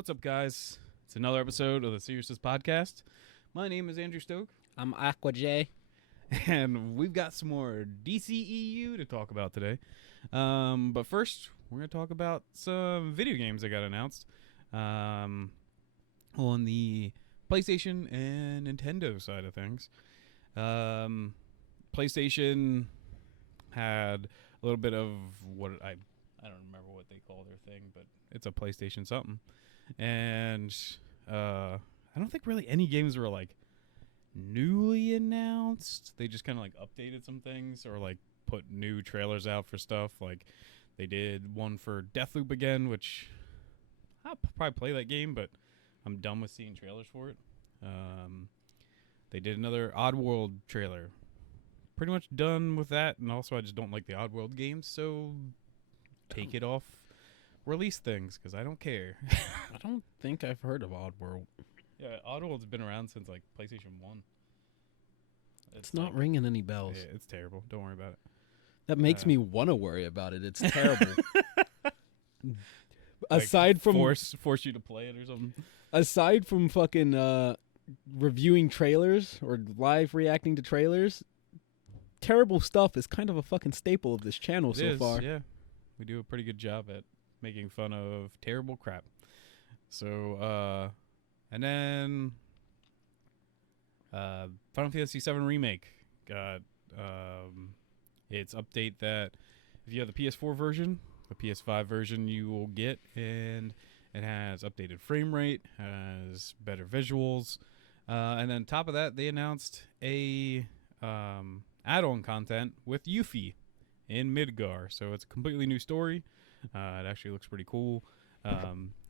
What's up, guys? It's another episode of the Seriousness Podcast. My name is Andrew Stoke, I'm Aqua J. and we've got some more DCEU to talk about today. But first, we're going to talk about some video games that got announced on the PlayStation and Nintendo side of things. PlayStation had a little bit of what I don't remember what they call their thing, but it's a PlayStation something. And I don't think really any games were like newly announced. They just kind of like updated some things or like put new trailers out for stuff. Like they did one for Deathloop again, which I'll probably play that game, but I'm done with seeing trailers for it. They did another Oddworld trailer. Pretty much done with that, and also I just don't like the Oddworld games, so take it off release things, because I don't care. I don't think I've heard of Oddworld. Yeah, Oddworld's been around since like PlayStation 1. It's not ringing any bells. Yeah, it's terrible. Don't worry about it. That makes me want to worry about it. It's terrible. Like, aside from force you to play it or something. aside from fucking reviewing trailers or live reacting to trailers, terrible stuff is kind of a fucking staple of this channel so far. Yeah. We do a pretty good job at making fun of terrible crap. So, and then Final Fantasy VII Remake got its update that if you have the PS4 version, the PS5 version you will get, and it has updated frame rate, has better visuals, and then top of that, they announced a add-on content with Yuffie in Midgar. So it's a completely new story. It actually looks pretty cool.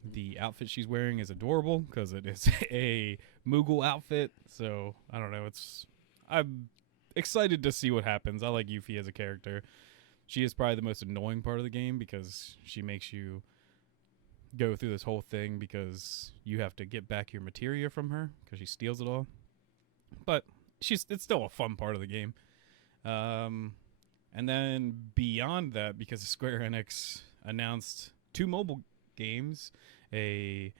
The outfit she's wearing is adorable because it is a Moogle outfit. So I don't know. I'm excited to see what happens. I like Yuffie as a character. She is probably the most annoying part of the game because she makes you go through this whole thing because you have to get back your materia from her because she steals it all. But it's still a fun part of the game. And then beyond that, because Square Enix announced 2 mobile games, a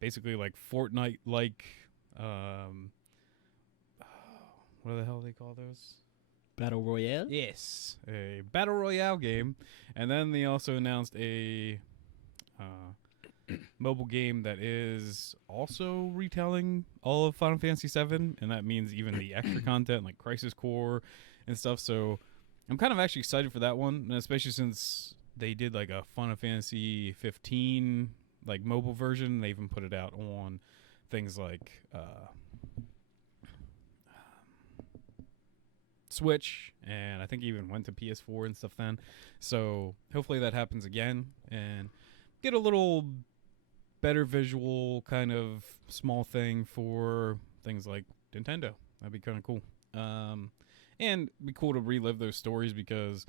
basically like Fortnite-like, what the hell do they call those? Battle Royale? Yes, a Battle Royale game. And then they also announced a mobile game that is also retelling all of Final Fantasy VII, and that means even the extra content like Crisis Core and stuff. So I'm kind of actually excited for that one, and especially since they did like a Final Fantasy 15 like mobile version. They even put it out on things like Switch, and I think even went to PS4 and stuff then. So hopefully that happens again and get a little better visual kind of small thing for things like Nintendo. That'd be kind of cool. And it'd be cool to relive those stories because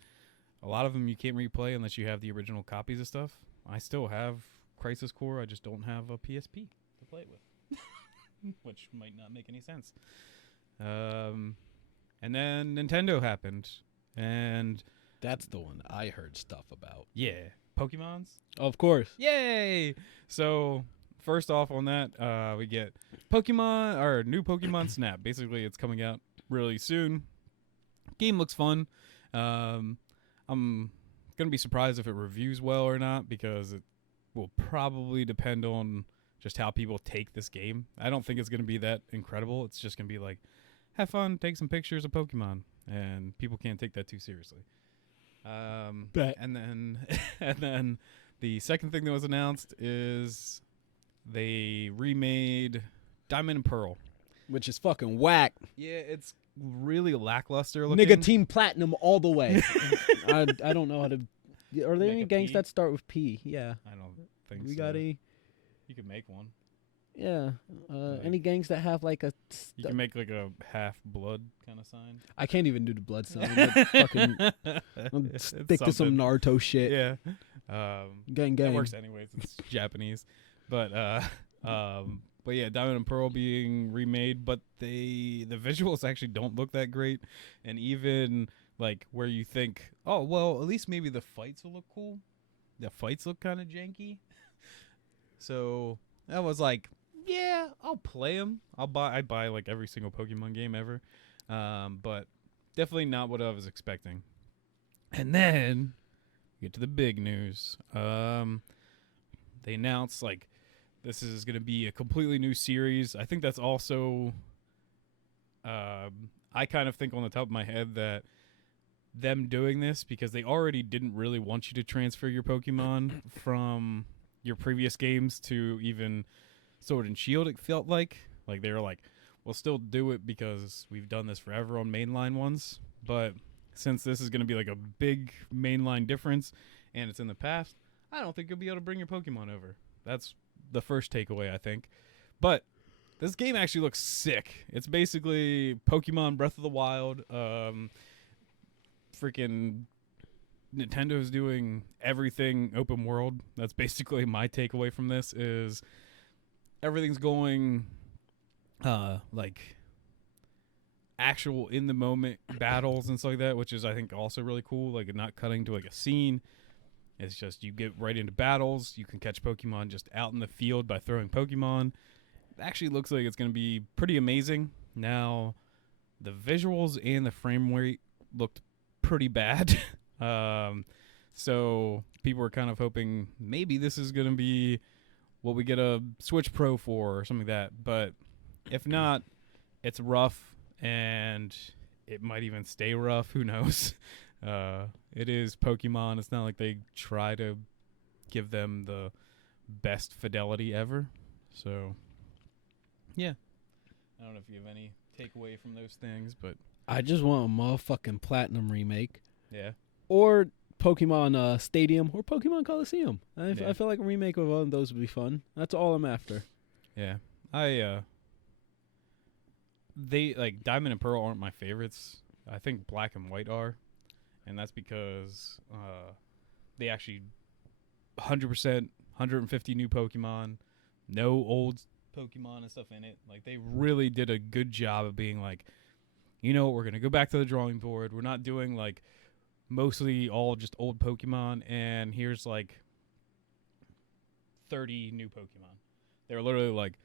a lot of them you can't replay unless you have the original copies of stuff. I still have Crisis Core. I just don't have a PSP to play it with, which might not make any sense. And then Nintendo happened, and That's the one I heard stuff about. yeah, Pokemons. Of course. Yay! So first off on that, we get Pokemon, or new Pokemon Snap. Basically, it's coming out really soon. Game looks fun. I'm gonna be surprised if it reviews well or not because it will probably depend on just how people take this game. I don't think it's gonna be that incredible. It's just gonna be like, have fun, take some pictures of Pokemon, and people can't take that too seriously. Bet. And then the second thing that was announced is they remade Diamond and Pearl. Which is fucking whack. Yeah, it's really lackluster looking. Nigga, Team Platinum all the way. I don't know how to... Are there Make any a games P? that start with P? Yeah. I don't think We so. got a... You can make one. Yeah. Like- Any gangs that have like a... You can make like a half blood kind of sign. I can't even do the blood sign. But fucking It's stick to some something. Naruto shit. Yeah. Gang, That gang. works anyways. It's Japanese. But yeah, Diamond and Pearl being remade, but the visuals actually don't look that great. And even like where you think, oh well, at least maybe the fights will look cool. The fights look kind of janky. So I was like, yeah, I'll play them. I'd buy like every single Pokemon game ever. But definitely not what I was expecting. And then get to the big news. They announced like this is going to be a completely new series. I think that's also I kind of think on the top of my head that them doing this because they already didn't really want you to transfer your Pokemon from your previous games to even Sword and Shield. It felt like they were like, we'll still do it because we've done this forever on mainline ones, but since this is going to be like a big mainline difference and it's in the past, I don't think you'll be able to bring your Pokemon over. That's the first takeaway, I think. But this game actually looks sick. It's basically Pokemon Breath of the Wild. Freaking Nintendo's doing everything open world. That's basically my takeaway from this is everything's going like actual in the moment battles and stuff like that, which is I think also really cool. Like not cutting to like a scene. It's just you get right into battles. You can catch Pokemon just out in the field by throwing Pokemon. It actually looks like it's going to be pretty amazing. Now, the visuals and the frame rate looked pretty bad. So people were kind of hoping maybe this is going to be what we get a Switch Pro for or something like that. But if not, it's rough and it might even stay rough. Who knows? It is Pokemon. It's not like they try to give them the best fidelity ever. So, yeah. I don't know if you have any takeaway from those things, but I just want a motherfucking Platinum remake. yeah. Or Pokemon Stadium or Pokemon Coliseum. I feel like a remake of all of those would be fun. That's all I'm after. Yeah. They like Diamond and Pearl aren't my favorites. I think Black and White are. And that's because they actually 100%, 150 new Pokemon, no old Pokemon and stuff in it. Like, they really did a good job of being like, you know, we're going to go back to the drawing board. We're not doing, like, mostly all just old Pokemon, and here's, like, 30 new Pokemon. They were literally like,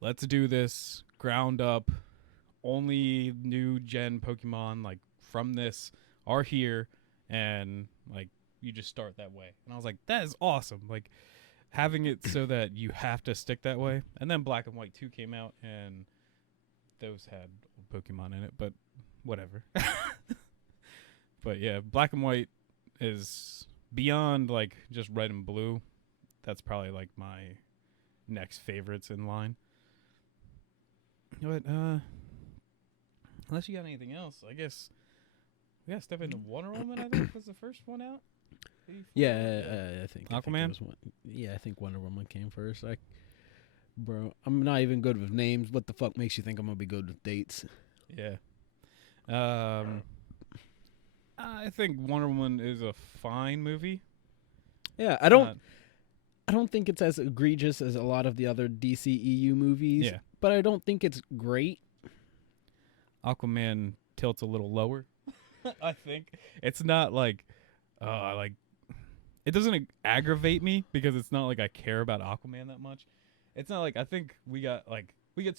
let's do this, ground up, only new gen Pokemon, like, from this are here, and like you just start that way. And I was like, that is awesome. Like having it so that you have to stick that way. And then Black and White 2 came out and those had Pokemon in it, but whatever. But yeah, Black and White is beyond like just red and blue. That's probably like my next favorites in line. But unless you got anything else, I guess we gotta step into Wonder Woman. I think was the first one out. Yeah, I think Aquaman. I think Wonder Woman came first. Bro, I'm not even good with names. What the fuck makes you think I'm gonna be good with dates? Yeah. I think Wonder Woman is a fine movie. Yeah, I don't think it's as egregious as a lot of the other DCEU movies. Yeah. But I don't think it's great. Aquaman tilts a little lower. I think it's not like, it doesn't aggravate me because it's not like I care about Aquaman that much. It's not like I think we get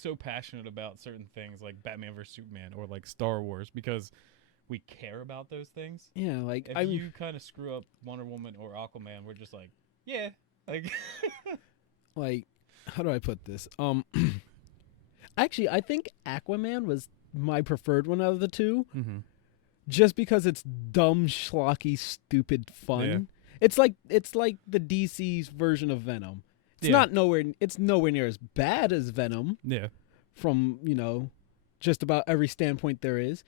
so passionate about certain things like Batman vs Superman or like Star Wars because we care about those things. Yeah, like if you kind of screw up Wonder Woman or Aquaman, we're just like, yeah, like, like, how do I put this? Actually, I think Aquaman was my preferred one out of the two. Mm-hmm. Just because it's dumb, schlocky, stupid fun. Yeah. It's like the DC's version of Venom. It's nowhere near as bad as Venom. Yeah. From, just about every standpoint there is.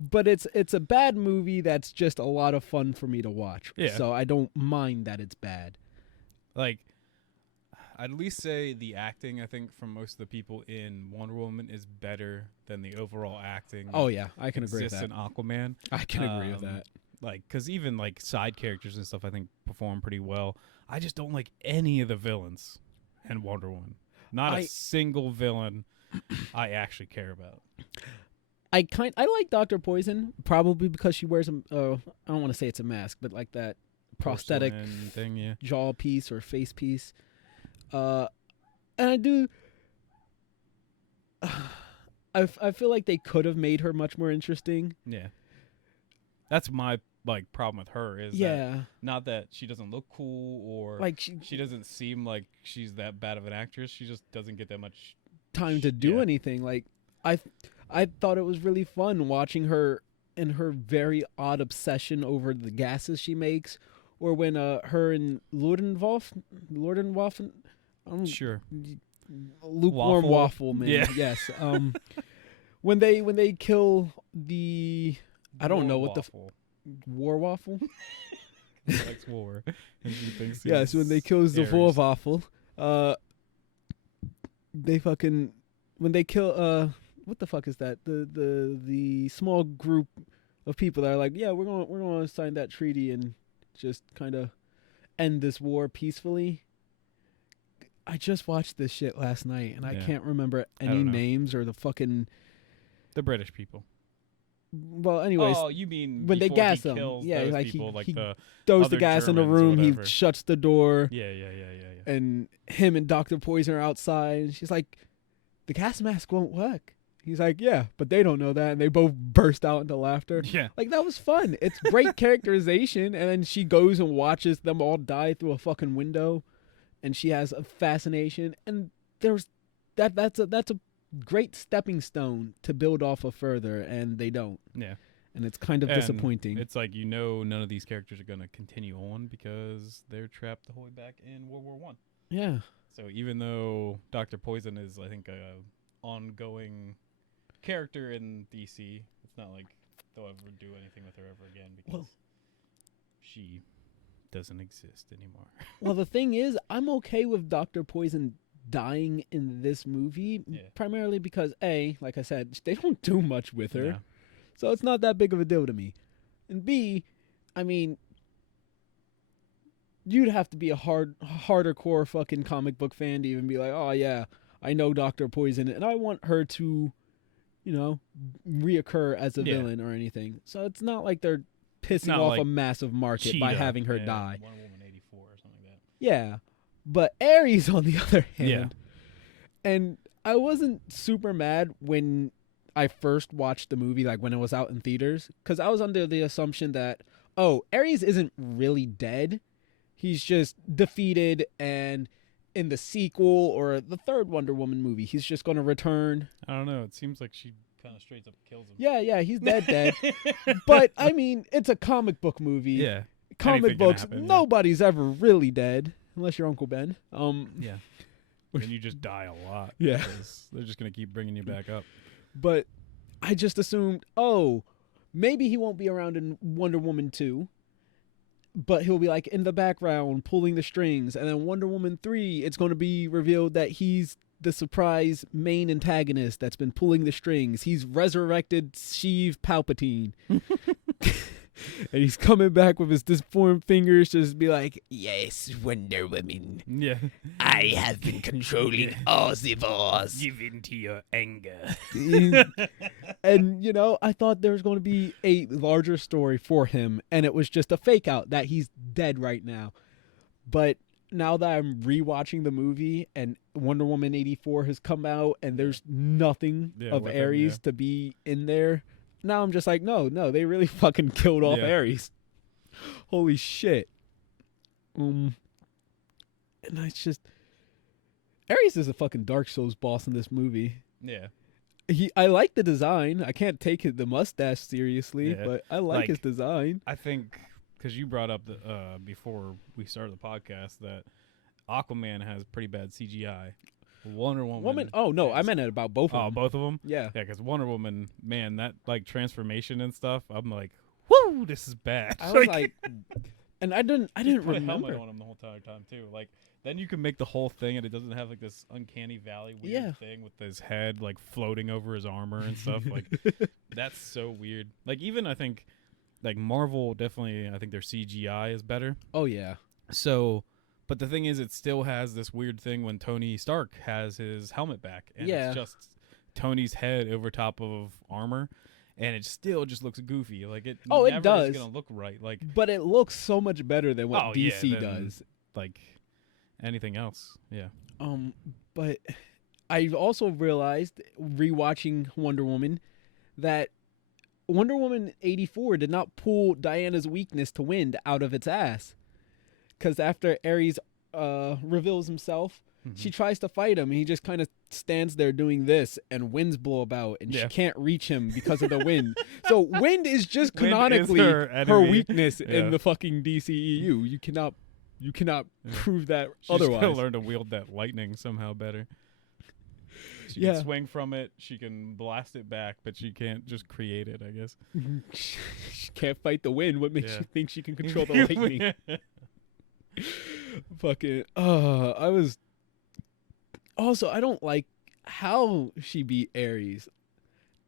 But it's a bad movie that's just a lot of fun for me to watch. Yeah. So I don't mind that it's bad. Like, I'd at least say the acting, I think, from most of the people in Wonder Woman is better than the overall acting. Oh, yeah. I can agree with that. In Aquaman. I can agree with that. Like, because even, like, side characters and stuff, I think, perform pretty well. I just don't like any of the villains in Wonder Woman. Not a single villain I actually care about. I like Dr. Poison, probably because she wears I don't want to say it's a mask, but like that prosthetic thing, yeah. jaw piece or face piece. And I do. I feel like they could have made her much more interesting. Yeah. That's my like problem with her is that not that she doesn't look cool or like she doesn't seem like she's that bad of an actress. She just doesn't get that much time to do anything. Like I thought it was really fun watching her in her very odd obsession over the gases she makes, or when her and Lordenwolf, sure, lukewarm waffle man. Yeah. Yes. When they kill the I don't know what the war waffle. Likes war. And she thinks yes, when they kills the war waffle, they fucking when they kill what the fuck is that? The small group of people that are like, yeah, we're gonna sign that treaty and just kind of end this war peacefully. I just watched this shit last night and I can't remember any names or the British people. Well, anyways. Oh, you mean when they gas them? Yeah, like people, he the throws the gas in the room. He shuts the door. Yeah. And him and Dr. Poison are outside. And she's like, the gas mask won't work. He's like, yeah, but they don't know that. And they both burst out into laughter. Yeah. Like, that was fun. It's great characterization. And then she goes and watches them all die through a fucking window. And she has a fascination. And there's that's a great stepping stone to build off of further. And they don't. Yeah. And it's kind of disappointing. It's like, none of these characters are going to continue on because they're trapped the whole way back in World War I. Yeah. So even though Dr. Poison is, I think, a ongoing character in DC, it's not like they'll ever do anything with her ever again because she doesn't exist anymore. Well, the thing is, I'm okay with Dr. Poison dying in this movie, primarily because, A, like I said, they don't do much with her. Yeah. So it's not that big of a deal to me. And B, I mean, you'd have to be a harder core fucking comic book fan to even be like, oh yeah, I know Dr. Poison and I want her to, reoccur as a villain or anything. So it's not like they're pissing off like a massive market Cheetah, by having her die. Wonder Woman 84 or something like that. Yeah. But Ares, on the other hand, and I wasn't super mad when I first watched the movie, like when it was out in theaters, because I was under the assumption that, Ares isn't really dead. He's just defeated, and in the sequel or the third Wonder Woman movie, he's just going to return. I don't know. It seems like she kind of straight up kills him. Yeah, he's dead. But, I mean, it's a comic book movie. Yeah. Comic books, nobody's ever really dead, unless you're Uncle Ben. Yeah. And you just die a lot. Yeah. They're just going to keep bringing you back up. But I just assumed, maybe he won't be around in Wonder Woman 2. But he'll be like in the background pulling the strings. And then Wonder Woman 3, it's going to be revealed that he's the surprise main antagonist that's been pulling the strings. He's resurrected Sheev Palpatine. And he's coming back with his disformed fingers to just be like, yes, Wonder Woman. Yeah. I have been controlling all the Force. Give in to your anger. And, I thought there was going to be a larger story for him. And it was just a fake out that he's dead right now. But now that I'm rewatching the movie and Wonder Woman 84 has come out and there's nothing of Ares to be in there. Now I'm just like, no, they really fucking killed off Ares. Holy shit. And it's just, Ares is a fucking Dark Souls boss in this movie. Yeah. I like the design. I can't take the mustache seriously, but I like his design. I think, because you brought up before we started the podcast that Aquaman has pretty bad CGI. Wonder Woman. Oh no, I meant it about both of them. Oh, both of them. Yeah, because Wonder Woman, man, that like transformation and stuff. I'm like, whoo, this is bad. I was like, and I didn't remember. Put a helmet on him the whole entire time too. Like then you can make the whole thing, and it doesn't have like this uncanny valley weird thing with his head like floating over his armor and stuff. Like that's so weird. Like even I think like Marvel definitely. I think their CGI is better. Oh yeah. So. But the thing is, it still has this weird thing when Tony Stark has his helmet back. And it's just Tony's head over top of armor. And it still just looks goofy. Like, it never it does. is going to look right. Like, but it looks so much better than what DC does. Like, anything else. Yeah. But I've also realized rewatching Wonder Woman that Wonder Woman 84 did not pull Diana's weakness to wind out of its ass. Because after Ares reveals himself, she tries to fight him, and he just kind of stands there doing this, and winds blow about, and she can't reach him because of the wind. So wind is just canonically her weakness in the fucking DCEU. You cannot prove that otherwise. She's gotta learn to wield that lightning somehow better. She can swing from it, she can blast it back, but she can't just create it, I guess. She can't fight the wind. What makes you think she can control the lightning? Fucking, I was... Also, I don't like how she beat Ares.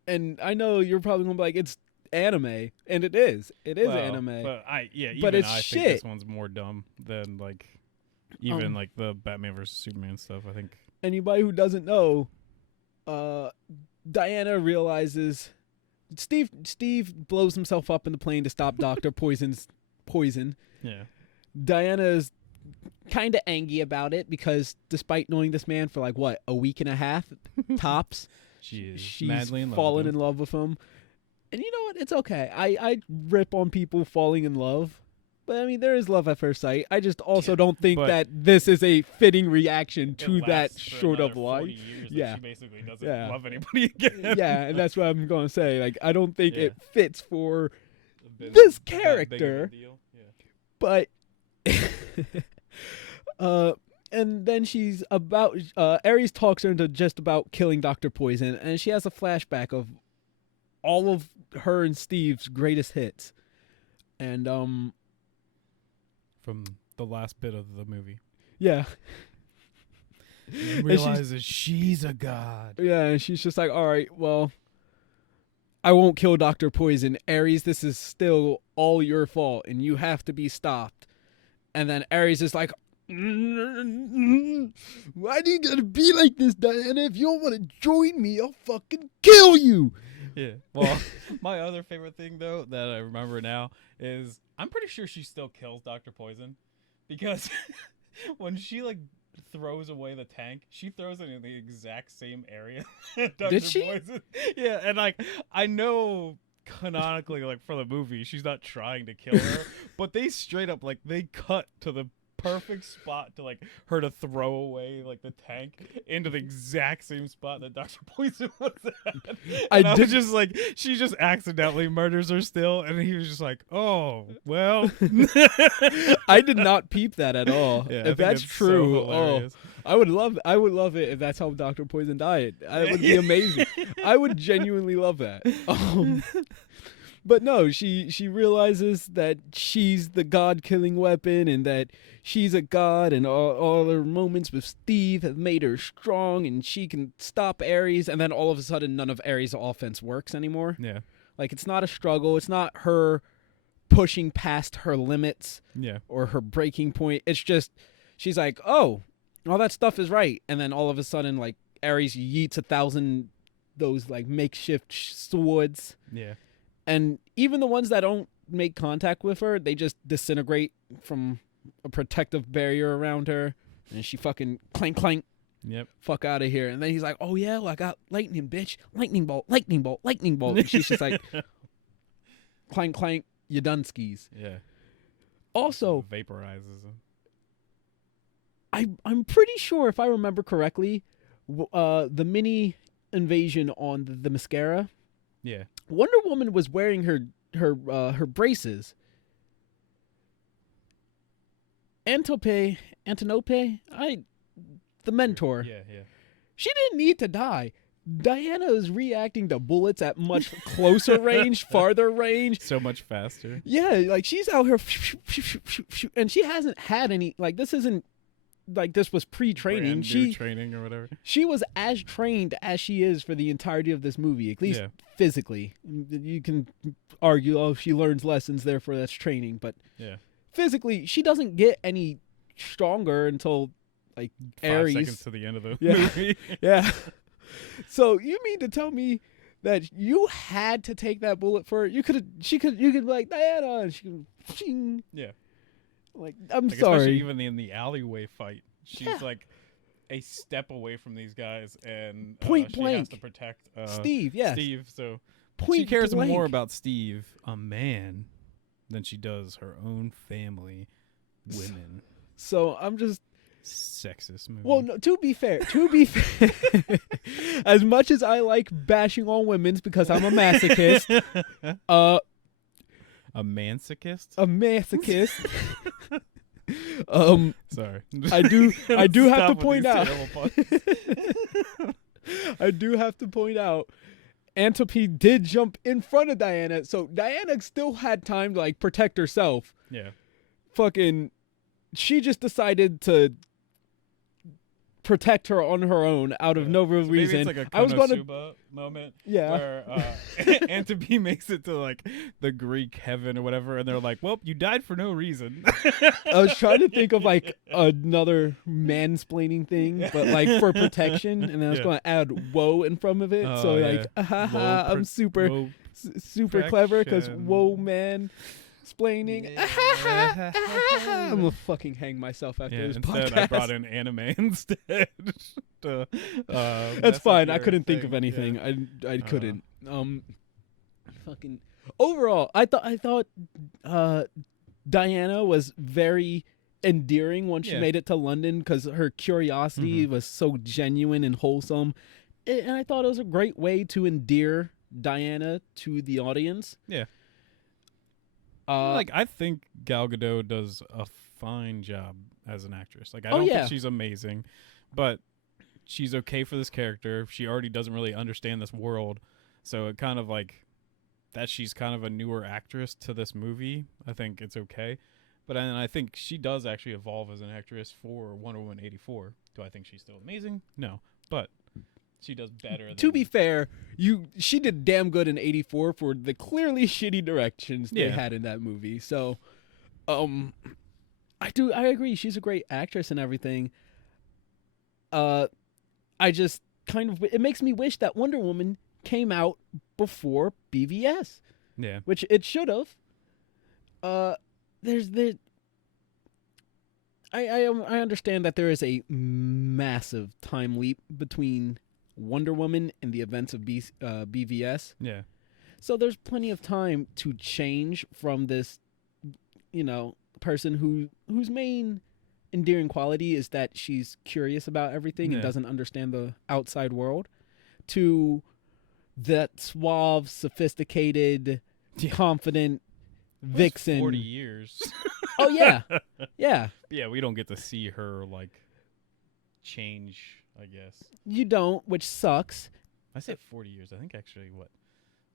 And I know you're probably going to be like, it's anime. And it is. It is anime. But I shit. think this one's more dumb than, like, even, like, the Batman vs. Superman stuff, I think. Anybody who doesn't know, Diana realizes... Steve blows himself up in the plane to stop Dr. Poison's poison. Yeah. Diana's kind of angry about it because despite knowing this man for like what, a week and a half tops, she's madly in fallen in love with him. And you know what? It's okay. I rip on people falling in love, but I mean there is love at first sight. I just also don't think that this is a fitting reaction to that short of life. Yeah, she basically doesn't love anybody again. Yeah, and that's what I'm going to say. Like I don't think it fits for this character. But and then she's about Ares talks her into just about killing Dr. Poison, and she has a flashback of all of her and Steve's greatest hits. And from the last bit of the movie. Yeah. And realizes she's a god. Yeah, and she's just like, all right, well, I won't kill Dr. Poison. Ares, this is still all your fault, and you have to be stopped. And then Ares is like, why do you gotta be like this, Diana? If you don't want to join me, I'll fucking kill you. Yeah. Well, my other favorite thing, though, that I remember now is I'm pretty sure she still kills Dr. Poison because when she, like, throws away the tank, she throws it in the exact same area. Did she? Poison. Yeah, and, like, I know... canonically, like for the movie, she's not trying to kill her, but they straight up like they cut to the perfect spot to like her to throw away like the tank into the exact same spot that Dr. Poison was at. I was just like, she just accidentally murders her still, and he was just like, oh well. I did not peep that at all. Yeah, if that's true, I would love it if that's how Dr. Poison died. It would be amazing. I would genuinely love that. But no, she realizes that she's the god-killing weapon and that she's a god, and all her moments with Steve have made her strong, and she can stop Ares, and then all of a sudden none of Ares' offense works anymore. Yeah. Like, it's not a struggle. It's not her pushing past her limits or her breaking point. It's just, she's like, oh, all that stuff is right. And then all of a sudden, like, Ares yeets 1,000 those, like, makeshift swords. Yeah. And even the ones that don't make contact with her, they just disintegrate from a protective barrier around her. And she fucking clank, clank. Yep. Fuck out of here. And then he's like, oh, yeah, well, I got lightning, bitch. Lightning bolt, lightning bolt, lightning bolt. And she's just like, clank, clank, you done skis. Yeah. Also, vaporizes him. I'm pretty sure, if I remember correctly, the mini invasion on the mascara. Yeah. Wonder Woman was wearing her braces. Antinope, the mentor. Yeah. She didn't need to die. Diana is reacting to bullets at much closer range, farther range. So much faster. Yeah, like she's out here, and she hasn't had any, like, this isn't, like, this was pre-training. Training or whatever. She was as trained as she is for the entirety of this movie, at least physically. You can argue, oh, she learns lessons, therefore that's training. But physically, she doesn't get any stronger until, like, 5 Ares. seconds to the end of the movie. Yeah. So you mean to tell me that you had to take that bullet for her? You could be like, Diana, and she could, yeah. like, I'm like, sorry. Especially even in the alleyway fight, She's like a step away from these guys, and Point she blank. has to protect Steve, yes. Steve, so Point she cares blank. more about Steve, a man, than she does her own family, women. So I'm just Sexist movie. well. No, to be fair, as much as I like bashing on women's because I'm a masochist, a masochist. a masochist. Sorry, I do have to Stop with point these out. terrible puns. I do have to point out, Antiope did jump in front of Diana, so Diana still had time to like protect herself. Yeah. Fucking, she just decided to protect her on her own out of no real So reason. Maybe it's like a I was gonna, Konosuba moment. yeah. Where Antiope makes it to like the Greek heaven or whatever, and they're like, "Well, you died for no reason." I was trying to think of like another mansplaining thing, but like for protection, and then I was going to add "whoa" in front of it. Oh, so yeah. like, I'm super clever because protection. "whoa, man." Explaining. Yeah. I'm gonna fucking hang myself after this instead, podcast. I brought in anime instead. That's fine. I couldn't think of anything. Yeah. I couldn't. Fucking. Overall, I thought Diana was very endearing once she Yeah. made it to London because her curiosity was so genuine and wholesome, and I thought it was a great way to endear Diana to the audience. Yeah. I think Gal Gadot does a fine job as an actress. Like I don't think she's amazing, but she's okay for this character. She already doesn't really understand this world, so it kind of like that she's kind of a newer actress to this movie. I think it's okay, but I think she does actually evolve as an actress for Wonder Woman 84. Do I think she's still amazing? No, but she does better. To be fair, she did damn good in 84 for the clearly shitty directions they had in that movie. So, I agree. She's a great actress and everything. I just it makes me wish that Wonder Woman came out before BVS. Yeah. Which it should have. I understand that there is a massive time leap between Wonder Woman and the events of BVS. Yeah. So there's plenty of time to change from this, person whose main endearing quality is that she's curious about everything and doesn't understand the outside world, to that suave, sophisticated, confident vixen. 40 years. Oh yeah. Yeah. Yeah, we don't get to see her like change, I guess. You don't, which sucks. I said 40 years. I think actually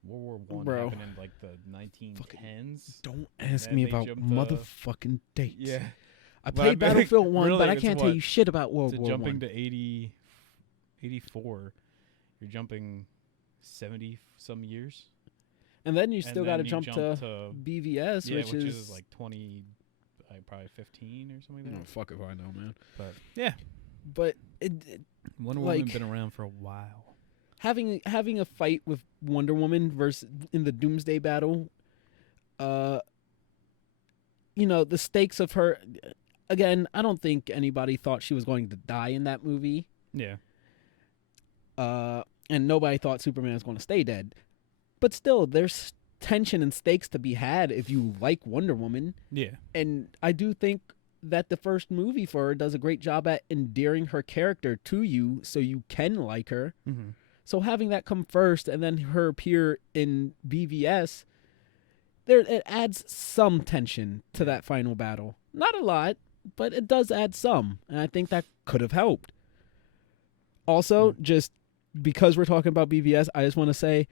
World War I happened in like the 1910s. Don't ask And me they about jumped, motherfucking dates. Yeah. I played Battlefield 1, really, but I it's can't tell you shit about World War jumping 1. to 84, you're jumping 70 some years. And then you still got to jump to BVS, yeah, which is like 20, probably 15 or something like that. Oh, fuck if I know, man. But yeah, but Wonder Woman been around for a while. Having a fight with Wonder Woman versus in the Doomsday battle, the stakes of her. Again, I don't think anybody thought she was going to die in that movie. Yeah. And nobody thought Superman was going to stay dead. But still, there's tension and stakes to be had if you like Wonder Woman. Yeah. And I do think that the first movie for her does a great job at endearing her character to you so you can like her. Mm-hmm. So having that come first and then her appear in BVS, it adds some tension to that final battle. Not a lot, but it does add some. And I think that could have helped. Also, just because we're talking about BVS, I just want to say,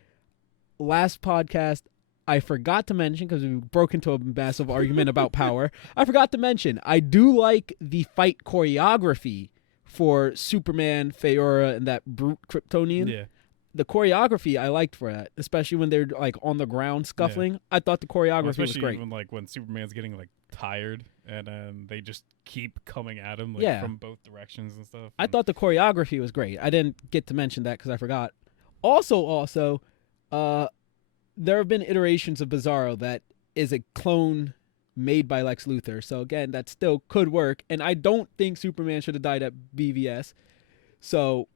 last podcast, I forgot to mention, because we broke into a massive argument about power, I forgot to mention, I do like the fight choreography for Superman, Feora, and that brute Kryptonian. Yeah. The choreography I liked for that, especially when they're like on the ground scuffling. Yeah. I thought the choreography was great. Even like when Superman's getting like tired and they just keep coming at him like from both directions and stuff. I thought the choreography was great. I didn't get to mention that because I forgot. Also, there have been iterations of Bizarro that is a clone made by Lex Luthor. So again, that still could work. And I don't think Superman should have died at BVS. So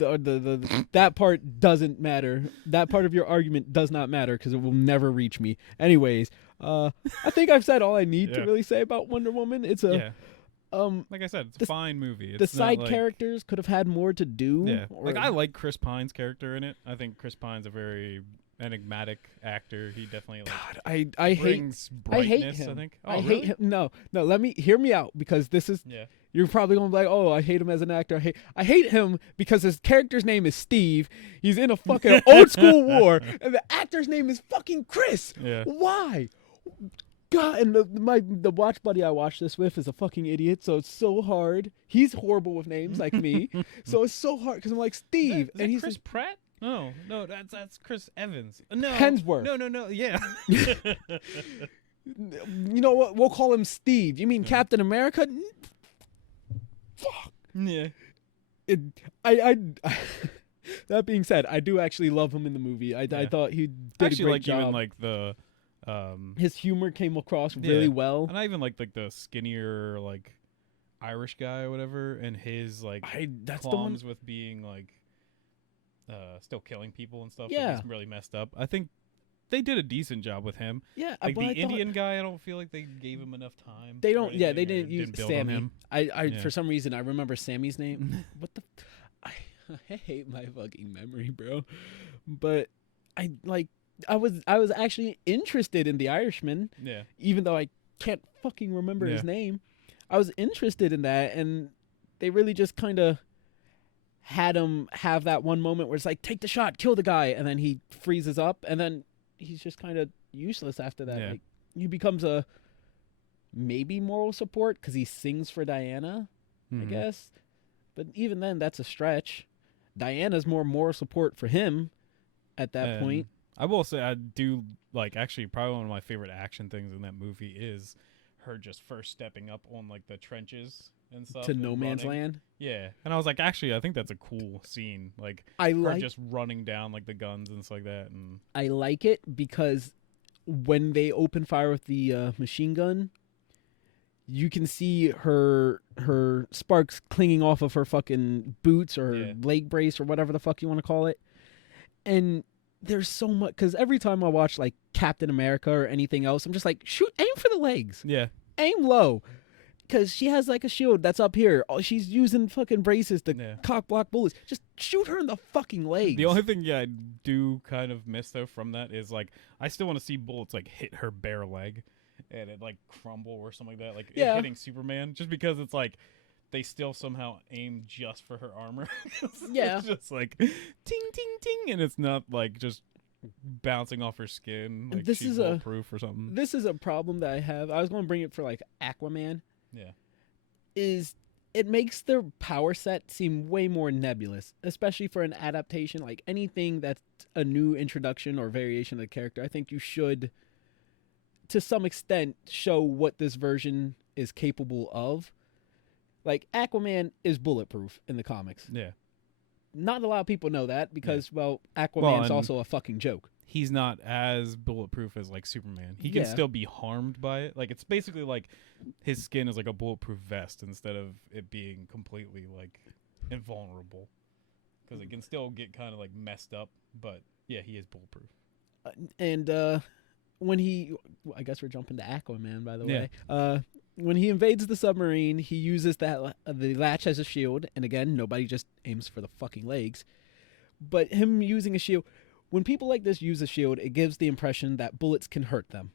that part doesn't matter. That part of your argument does not matter because it will never reach me. Anyways, I think I've said all I need to really say about Wonder Woman. It's a like I said, it's a fine movie. It's the side like, characters could have had more to do. Yeah, like I like Chris Pine's character in it. I think Chris Pine's a very enigmatic actor. He definitely I brings brightness, him. I think. I hate him. No, let me hear me out because this is you're probably gonna be like, oh, I hate him as an actor. I hate him because his character's name is Steve. He's in a fucking old school war, and the actor's name is fucking Chris. Yeah. Why? God, and the watch buddy I watched this with is a fucking idiot, so it's so hard. He's horrible with names like me, so it's so hard because I'm like Steve, is and he's Chris Pratt. No, that's Chris Evans. No, Hemsworth. No, yeah. You know what? We'll call him Steve. You mean Captain America? Fuck. Yeah. That being said, I do actually love him in the movie. I thought he did a great job. Even like the his humor came across really well. And I even like the skinnier like Irish guy or whatever, and his like that's qualms with being like still killing people and stuff. Yeah, like, he's really messed up. I think they did a decent job with him. Yeah, like the Indian guy, I don't feel like they gave him enough time. They don't. Yeah, they didn't use Sammy. Him. For some reason I remember Sammy's name. What the? I hate my fucking memory, bro. But I was actually interested in the Irishman. Yeah. Even though I can't fucking remember his name, I was interested in that, and they really just kind of had him have that one moment where it's like, take the shot, kill the guy, and then he freezes up, and then he's just kind of useless after that. Yeah. Like, he becomes a maybe moral support because he sings for Diana, I guess. But even then, that's a stretch. Diana's more moral support for him at that point. I will say I do like actually probably one of my favorite action things in that movie is her just first stepping up on like the trenches and stuff to no man's land. Yeah, and I was like, actually, I think that's a cool scene. Like her just running down like the guns and stuff like that. And I like it because when they open fire with the machine gun, you can see her sparks clinging off of her fucking boots or leg brace or whatever the fuck you want to call it. And there's so much, because every time I watch like Captain America or anything else, I'm just like, aim for the legs. Yeah. Aim low. Because she has like a shield that's up here. Oh, she's using fucking braces to cock block bullets. Just shoot her in the fucking legs. The only thing I do kind of miss though from that is like I still want to see bullets like hit her bare leg and it like crumble or something like that. Like it hitting Superman, just because it's like they still somehow aim just for her armor. It's just like ting ting ting, and it's not like just bouncing off her skin like this she's bulletproof or something. This is a problem that I have. I was going to bring it for like Aquaman. Yeah. Is it makes their power set seem way more nebulous, especially for an adaptation. Like anything that's a new introduction or variation of the character, I think you should, to some extent, show what this version is capable of. Like Aquaman is bulletproof in the comics. Yeah. Not a lot of people know that because, Aquaman's also a fucking joke. He's not as bulletproof as like Superman. He can still be harmed by it. Like it's basically like his skin is like a bulletproof vest instead of it being completely like invulnerable, because it can still get kind of like messed up. But yeah, he is bulletproof. And when I guess we're jumping to Aquaman, by the way. When he invades the submarine, he uses the latch as a shield, and again, nobody just aims for the fucking legs. But him using a shield. When people like this use a shield, it gives the impression that bullets can hurt them.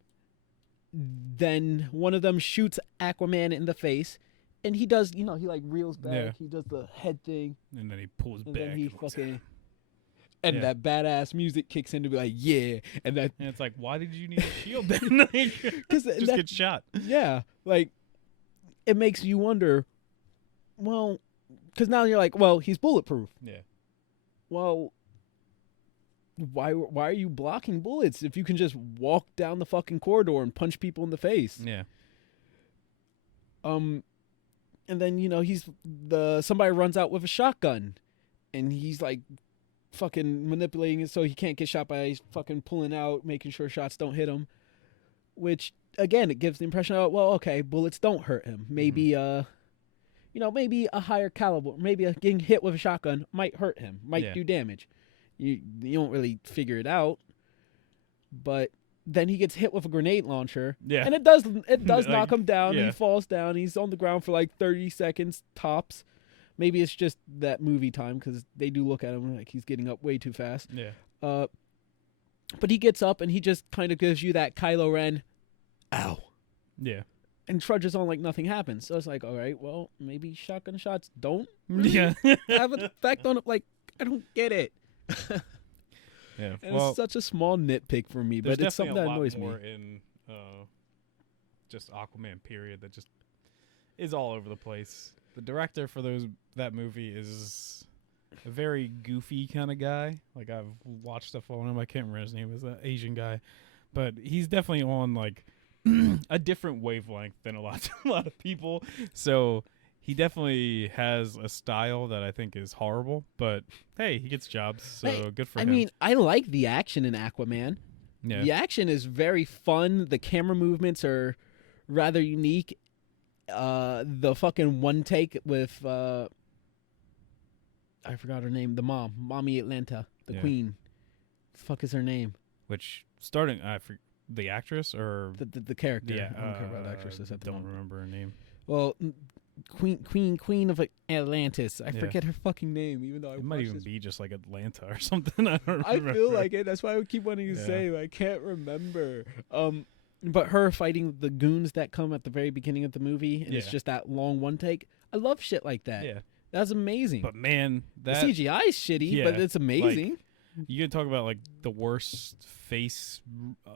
Then one of them shoots Aquaman in the face, and he does, he like reels back. Yeah. He does the head thing. And then he pulls back. Then he fucking... And that badass music kicks in to be like, yeah. And it's like, why did you need a shield then? Just get shot. Yeah. Like, it makes you wonder, well, because now you're like, well, he's bulletproof. Yeah. Well... Why are you blocking bullets if you can just walk down the fucking corridor and punch people in the face? Yeah. And then somebody runs out with a shotgun, and he's like fucking manipulating it so he can't get shot by fucking pulling out, making sure shots don't hit him. Which again, it gives the impression of, well, okay, bullets don't hurt him. Maybe maybe a higher caliber, maybe getting hit with a shotgun might hurt him, might do damage. You don't really figure it out, but then he gets hit with a grenade launcher, and it does like, knock him down. He falls down. He's on the ground for like 30 seconds tops. Maybe it's just that movie time because they do look at him like he's getting up way too fast. Yeah. But he gets up and he just kind of gives you that Kylo Ren, ow. Yeah. And trudges on like nothing happens. So it's like, all right, well, maybe shotgun shots don't really have an effect on it. Like, I don't get it. Yeah, and it's such a small nitpick for me, but it's something that annoys me. In just Aquaman, period, that just is all over the place. The director for that movie is a very goofy kind of guy. Like, I've watched stuff on him. I can't remember his name. It's an Asian guy, but he's definitely on like a different wavelength than a lot of people. So he definitely has a style that I think is horrible, but hey, he gets jobs, so good for him. I mean, I like the action in Aquaman. Yeah. The action is very fun. The camera movements are rather unique. The fucking one take with I forgot her name, the Mommy Atlanta, the queen. Fuck is her name? Which the actress or the character? Yeah, I don't care about actresses at the moment. Don't remember her name. Well, Queen of Atlantis. I forget her fucking name, even though it might even be just like Atlanta or something. I don't remember. I feel like it. That's why I would keep wanting to say, but I can't remember. But her fighting the goons that come at the very beginning of the movie, and it's just that long one take. I love shit like that. Yeah, that's amazing. But man, the CGI is shitty, but it's amazing. Like, you can talk about like the worst face,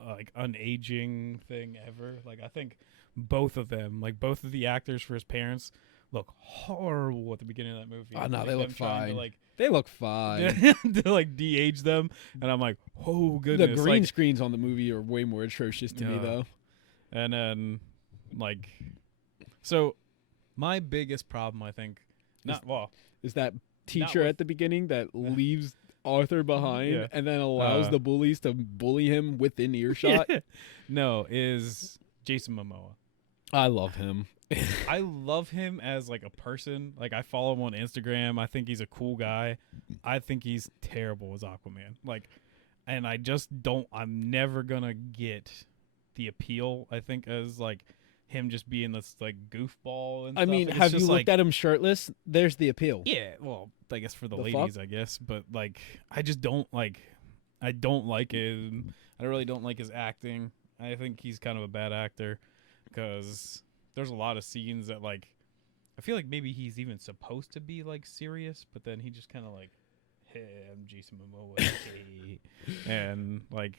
like unaging thing ever. Like, I think both of them, like both of the actors for his parents, look horrible at the beginning of that movie. Oh no, like, they look fine. They look fine. To like de-age them, and I'm like, oh goodness. The green screens on the movie are way more atrocious to me though. And then, like, so my biggest problem, I think, is that teacher at the beginning that leaves Arthur behind and then allows the bullies to bully him within earshot. No, is Jason Momoa. I love him. I love him as like a person. Like, I follow him on Instagram. I think he's a cool guy. I think he's terrible as Aquaman. Like, and I just don't. I'm never gonna get the appeal. I think as like him just being this like goofball. And I mean, have you looked at him shirtless? There's the appeal. Yeah, well, I guess for the ladies, I guess. But like, I just don't like. I don't like him. I really don't like his acting. I think he's kind of a bad actor because there's a lot of scenes that, like, I feel like maybe he's even supposed to be, like, serious, but then he just kind of, like, hey, I'm Jason Momoa. Hey. And, like,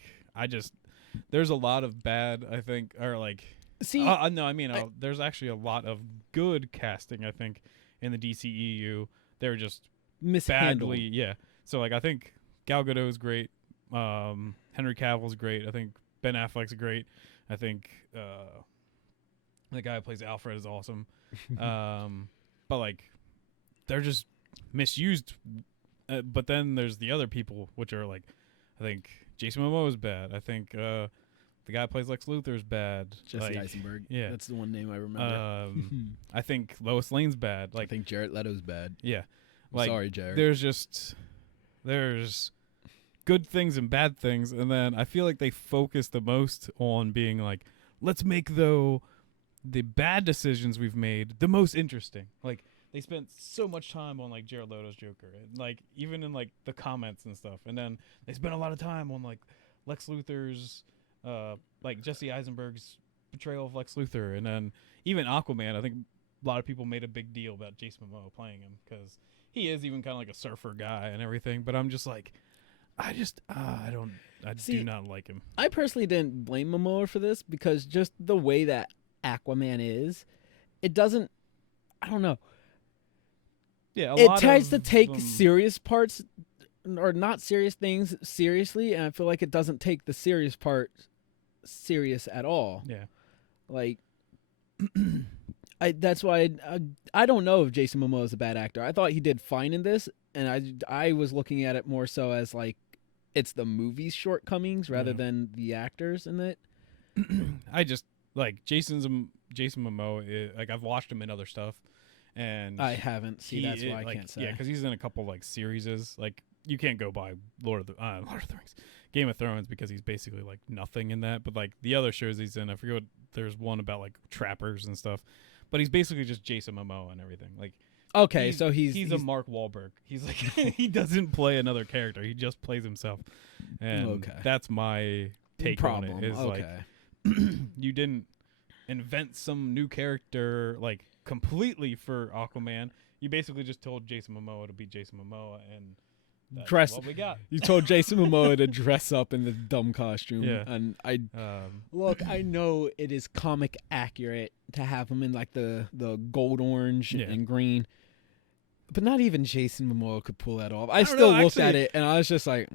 there's a lot of bad, I think, or, like, there's actually a lot of good casting, I think, in the DCEU. They're just mishandled. Badly, So, like, I think Gal Gadot's great. Henry Cavill's great. I think Ben Affleck's great. I think the guy who plays Alfred is awesome. But like, they're just misused. But then there's the other people, which are like, I think Jason Momoa is bad. I think the guy who plays Lex Luthor is bad. Jesse Eisenberg. Yeah, that's the one name I remember. I think Lois Lane's bad. Like, I think Jared Leto's bad. Yeah, like, sorry, Jared. There's good things and bad things, and then I feel like they focus the most on being like, let's make the bad decisions we've made the most interesting. Like, they spent so much time on like Jared Leto's Joker, and like even in like the comments and stuff, and then they spent a lot of time on like Lex Luthor's like Jesse Eisenberg's portrayal of Lex Luthor, and then even Aquaman. I think a lot of people made a big deal about Jason Momoa playing him because he is even kind of like a surfer guy and everything, but I'm just like, I do not like him. I personally didn't blame Momoa for this because just the way that Aquaman is, it doesn't, I don't know. Yeah, it tries to take serious parts or not serious things seriously, and I feel like it doesn't take the serious part serious at all. Yeah. Like, that's why I don't know if Jason Momoa is a bad actor. I thought he did fine in this, and I was looking at it more so as like it's the movie's shortcommings rather than the actors in it. like Jason Momoa. Like I've watched him in other stuff, and I haven't. See, that's why I like, can't say. Yeah, because he's in a couple like series. Like you can't go by Lord of the Rings, Game of Thrones, because he's basically like nothing in that. But like the other shows he's in, I forget what. There's one about like trappers and stuff, but he's basically just Jason Momoa and everything. Like. Okay, so he's a Mark Wahlberg. He's like he doesn't play another character. He just plays himself, and that's my take on it. Is like you didn't invent some new character like completely for Aquaman. You basically just told Jason Momoa to be Jason Momoa, and that's what we got. You told Jason Momoa to dress up in the dumb costume, yeah. And look. I know it is comic accurate to have him in like the gold, orange, and green. But not even Jason Momoa could pull that off. I still looked at it and I was just like,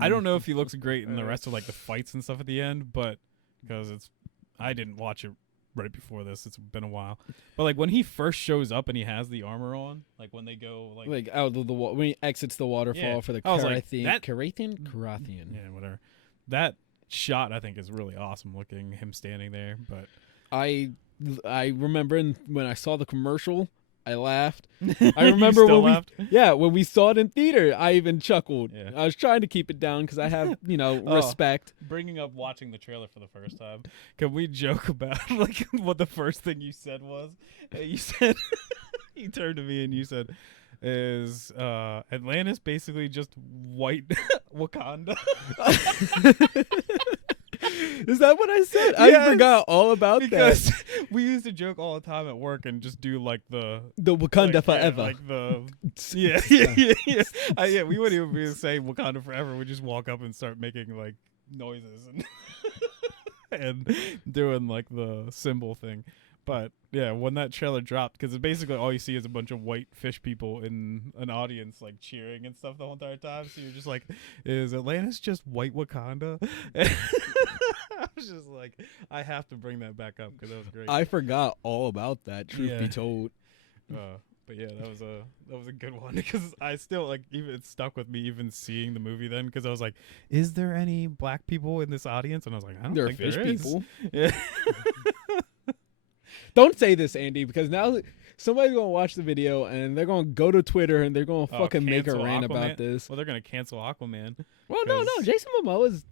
I don't know if he looks great in the rest of like the fights and stuff at the end, but because I didn't watch it right before this. It's been a while. But like when he first shows up and he has the armor on, like when they go like out of the when he exits the waterfall for the Carathian. Yeah, whatever. That shot I think is really awesome looking, him standing there. But I remember when I saw the commercial, I laughed. I remember when we saw it in theater, I even chuckled. Yeah. I was trying to keep it down because I have, respect. Bringing up watching the trailer for the first time, can we joke about like what the first thing you said was? You said, you turned to me and you said, is Atlantis basically just white Wakanda? Is that what I said? Yes. I forgot all about because that. We used to joke all the time at work and just do like the Wakanda forever. Like the yeah. We wouldn't even be saying Wakanda forever. We just walk up and start making like noises and doing like the symbol thing. But yeah, when that trailer dropped, because basically all you see is a bunch of white fish people in an audience like cheering and stuff the whole entire time. So you're just like, is Atlantis just white Wakanda? I was just like, I have to bring that back up because that was great. I forgot all about that. Truth be told. But yeah, that was a good one because I still like even it stuck with me even seeing the movie then because I was like, is there any black people in this audience? And I was like, I don't think fish there is. People. Yeah. Don't say this, Andy, because now somebody's going to watch the video and they're going to go to Twitter and they're going to fucking make a rant about this. Well, they're going to cancel Aquaman. Well, no. Jason Momoa is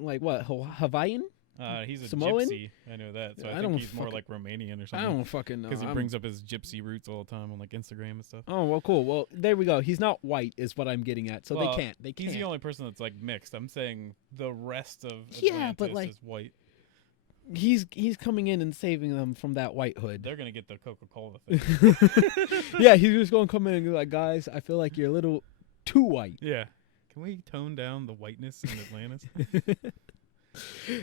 like what, Hawaiian? He's a Samoan? Gypsy. I know that. So I think he's more like Romanian or something. I don't fucking know. Because he brings up his gypsy roots all the time on like Instagram and stuff. Oh, well, cool. Well, there we go. He's not white is what I'm getting at. So they can't. He's the only person that's like mixed. I'm saying the rest of Atlantis is white. He's coming in and saving them from that whitehood. They're going to get the Coca-Cola thing. Yeah, he's just going to come in and be like, guys, I feel like you're a little too white. Yeah. Can we tone down the whiteness in Atlantis?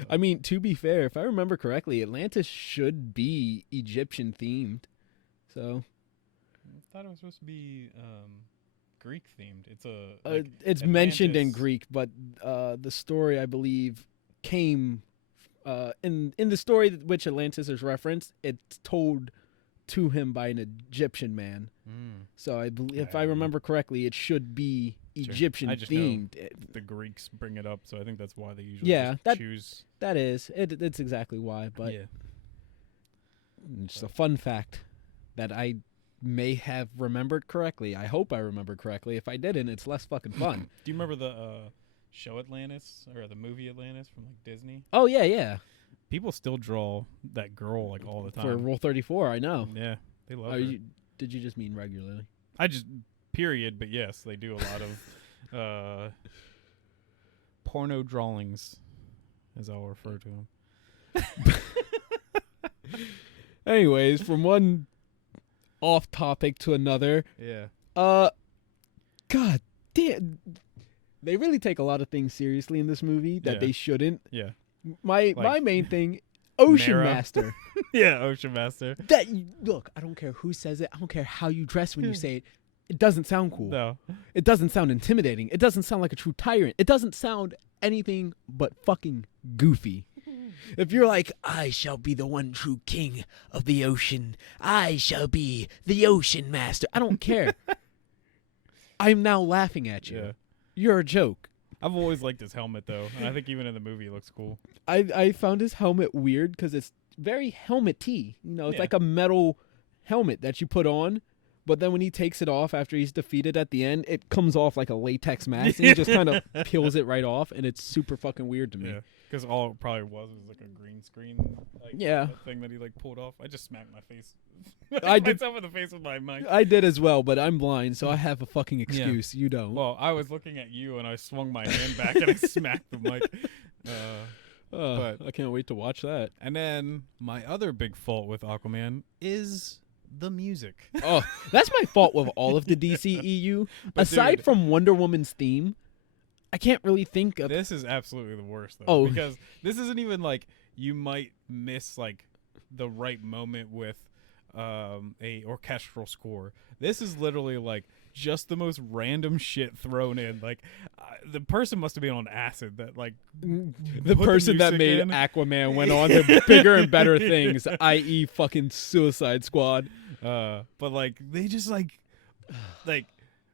I mean, to be fair, if I remember correctly, Atlantis should be Egyptian themed. So I thought it was supposed to be Greek themed. It's it's Atlantis. Mentioned in Greek, but the story I believe came in the story which Atlantis is referenced. It's told to him by an Egyptian man. So I believe, if I remember correctly, it should be Egyptian themed. The Greeks bring it up, so I think that's why they usually choose. That is it's exactly why. But it's a fun fact that I may have remembered correctly. I hope I remembered correctly. If I didn't, it's less fucking fun. Do you remember the show Atlantis or the movie Atlantis from like Disney? Oh yeah. People still draw that girl like all the time for Rule 34. I know. Yeah, they love her. Did you just mean regularly? I just period, but yes, they do a lot of porno drawings, as I'll refer to them. Anyways, from one off topic to another. Yeah. God damn. They really take a lot of things seriously in this movie that they shouldn't. Yeah. My main thing, Ocean Master. Yeah, Ocean Master. Look, I don't care who says it. I don't care how you dress when you say it. It doesn't sound cool. No. It doesn't sound intimidating. It doesn't sound like a true tyrant. It doesn't sound anything but fucking goofy. If you're like, I shall be the one true king of the ocean. I shall be the Ocean Master. I don't care. I'm now laughing at you. Yeah. You're a joke. I've always liked his helmet, though. And I think even in the movie it looks cool. I found his helmet weird because very helmet-y. You know, it's Yeah. like a metal helmet that you put on, but then when he takes it off after he's defeated at the end, it comes off like a latex mask, and he just kind of peels it right off, and it's super fucking weird to me. Yeah, because all it probably was like a green screen, like thing that he like pulled off. I just smacked my face. I did myself in the face with my mic. I did as well, but I'm blind, so I have a fucking excuse. You don't. Well, I was looking at you, and I swung my hand back, and I smacked the mic. But I can't wait to watch that. And then my other big fault with Aquaman is the music. Oh, that's my fault with all of the DCEU. But Aside dude, from Wonder Woman's theme, I can't really think of. this is absolutely the worst, though. Oh. Because this isn't even like you might miss like the right moment with a orchestral score. This is literally like just the most random shit thrown in. Like the person must have been on acid that like The put person that music made in. Aquaman went on to bigger and better things, i.e., fucking Suicide Squad. But like they just like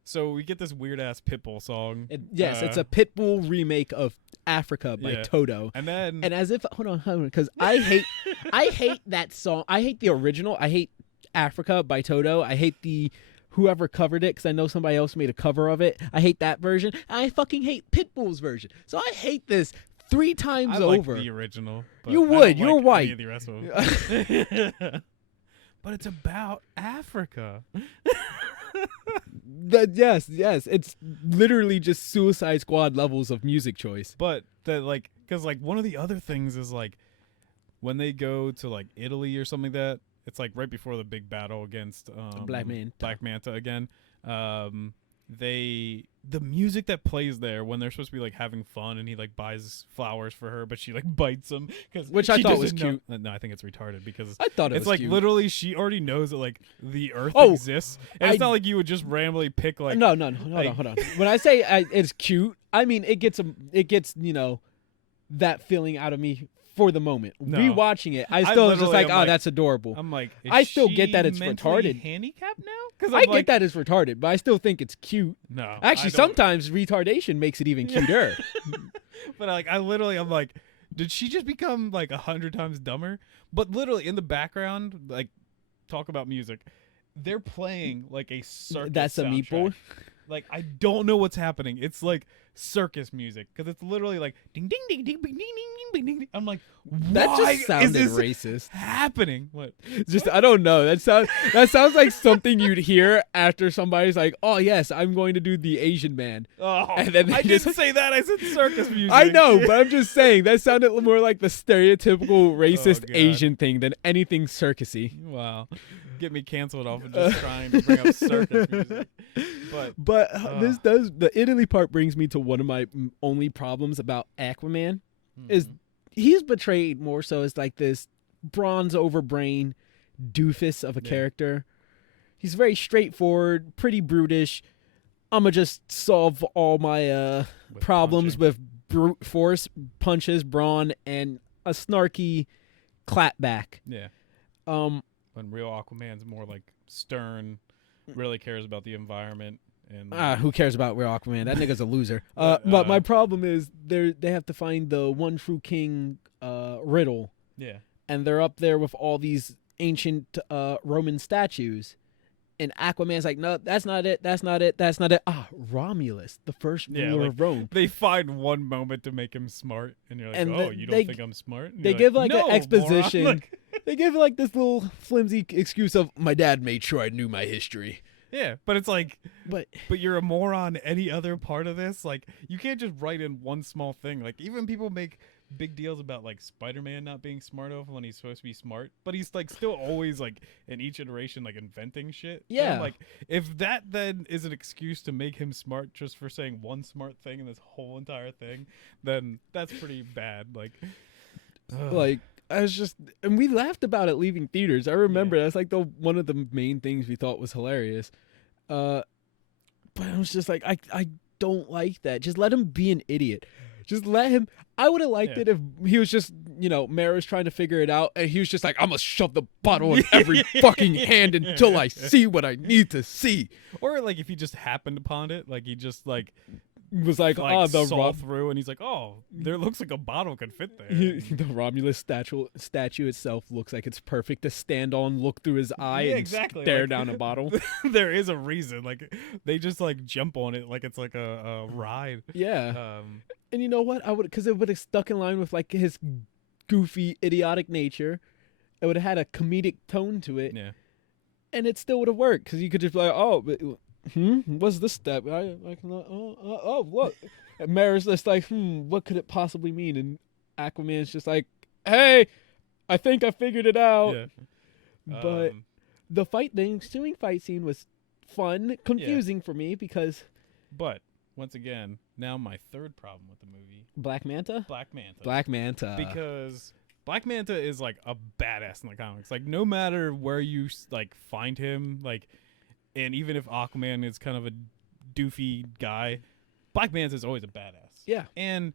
so we get this weird ass Pitbull song. Yes, it's a Pitbull remake of Africa by Yeah. Toto. And then And as if hold on, because I hate that song. I hate the original. I hate Africa by Toto. I hate the whoever covered it because I know somebody else made a cover of it. I hate that version. I fucking hate Pitbull's version. So I hate this 3 times I like over. the original. But You I don't would. You're like white. any of the rest of them. But it's about Africa. Yes. It's literally just Suicide Squad levels of music choice. But that like because like one of the other things is like when they go to like Italy or something like that. It's like right before the big battle against Black Manta again. The music that plays there when they're supposed to be like having fun and he like buys flowers for her, but she like bites them Which I thought was cute. No, I think it's retarded because I thought it's was like cute. literally she already knows that like the Earth Oh, exists, and it's not like you would just randomly pick like no, like- hold on. When I say it's cute, I mean it gets that feeling out of me for the moment. No. Rewatching it, I still was just literally like, am oh, like- that's adorable. I'm like, is I still she get that it's mentally retarded. handicapped now? Because I get that it's retarded, but I still think it's cute. No, Actually, I don't. sometimes retardation makes it even cuter. But like, I'm like, did she just become like 100 times dumber? But literally in the background, like, talk about music. They're playing like a circus. That's a soundtrack. meatball. Like I don't know what's happening. It's like circus music because it's literally like ding ding ding ding ding ding ding ding ding. I'm like, That why just sounded is this racist. happening? What? Just I don't know. That sounds like something you'd hear after somebody's like, "Oh yes, I'm going to do the Asian man." Oh, And then they I just- didn't say that. I said circus music. I know, but I'm just saying that sounded more like the stereotypical racist God. Asian thing than anything circusy. Wow. Get me canceled off of just trying to bring up circus music. But the Italy part brings me to one of my only problems about Aquaman is he's portrayed more so as like this bronze over brain doofus of a character. He's very straightforward, pretty brutish. I'ma just solve all my problems with brute force, punches, brawn, and a snarky clapback. Yeah. When real Aquaman's more like stern, really cares about the environment and Who cares about real Aquaman? That nigga's a loser. But, But my problem is they have to find the one true king riddle, yeah. and they're up there with all these ancient Roman statues. And Aquaman's like, no, that's not it. That's not it. That's not it. Romulus, the first ruler like, of Rome. They find one moment to make him smart, and you're like, And you don't think I'm smart? And They you're give like, like no, an exposition. moron. They give like this little flimsy excuse of my dad made sure I knew my history. Yeah, but it's like, But you're a moron. Any other part of this, like, you can't just write in one small thing. Like, even people make big deals about like Spider-Man not being smart enough when he's supposed to be smart, but he's like still always like in each iteration like inventing shit. And Yeah. I'm like, if that then is an excuse to make him smart just for saying one smart thing in this whole entire thing, then that's pretty bad. Like, like I was just, and we laughed about it leaving theaters. I remember that's like one of the main things we thought was hilarious. But I was just like, I don't like that. Just let him be an idiot. Just let him. I would have liked it if he was just, Mara's trying to figure it out, and he was just like, I'm gonna shove the bottle in every fucking hand until I see what I need to see. or like if he just happened upon it, like he just like was like, like oh, the saw through, and he's like, oh, there looks like a bottle could fit there. the Romulus statue itself looks like it's perfect to stand on, look through his eye, Yeah, and exactly. stare Like, down a bottle. There is a reason. Like they just like jump on it like it's like a ride. Yeah. And you know what? Because it would have stuck in line with like his goofy, idiotic nature. It would have had a comedic tone to it. Yeah. And it still would have worked because you could just be like, oh, what's this step? Oh, look. And Mara's just like, what could it possibly mean? And Aquaman's just like, hey, I think I figured it out. Yeah. But the ensuing fight scene was fun, confusing for me because. But once again, now my third problem with the movie: Black Manta. Black Manta. Because Black Manta is like a badass in the comics. Like no matter where you like find him, like, and even if Aquaman is kind of a doofy guy, Black Manta is always a badass. Yeah. And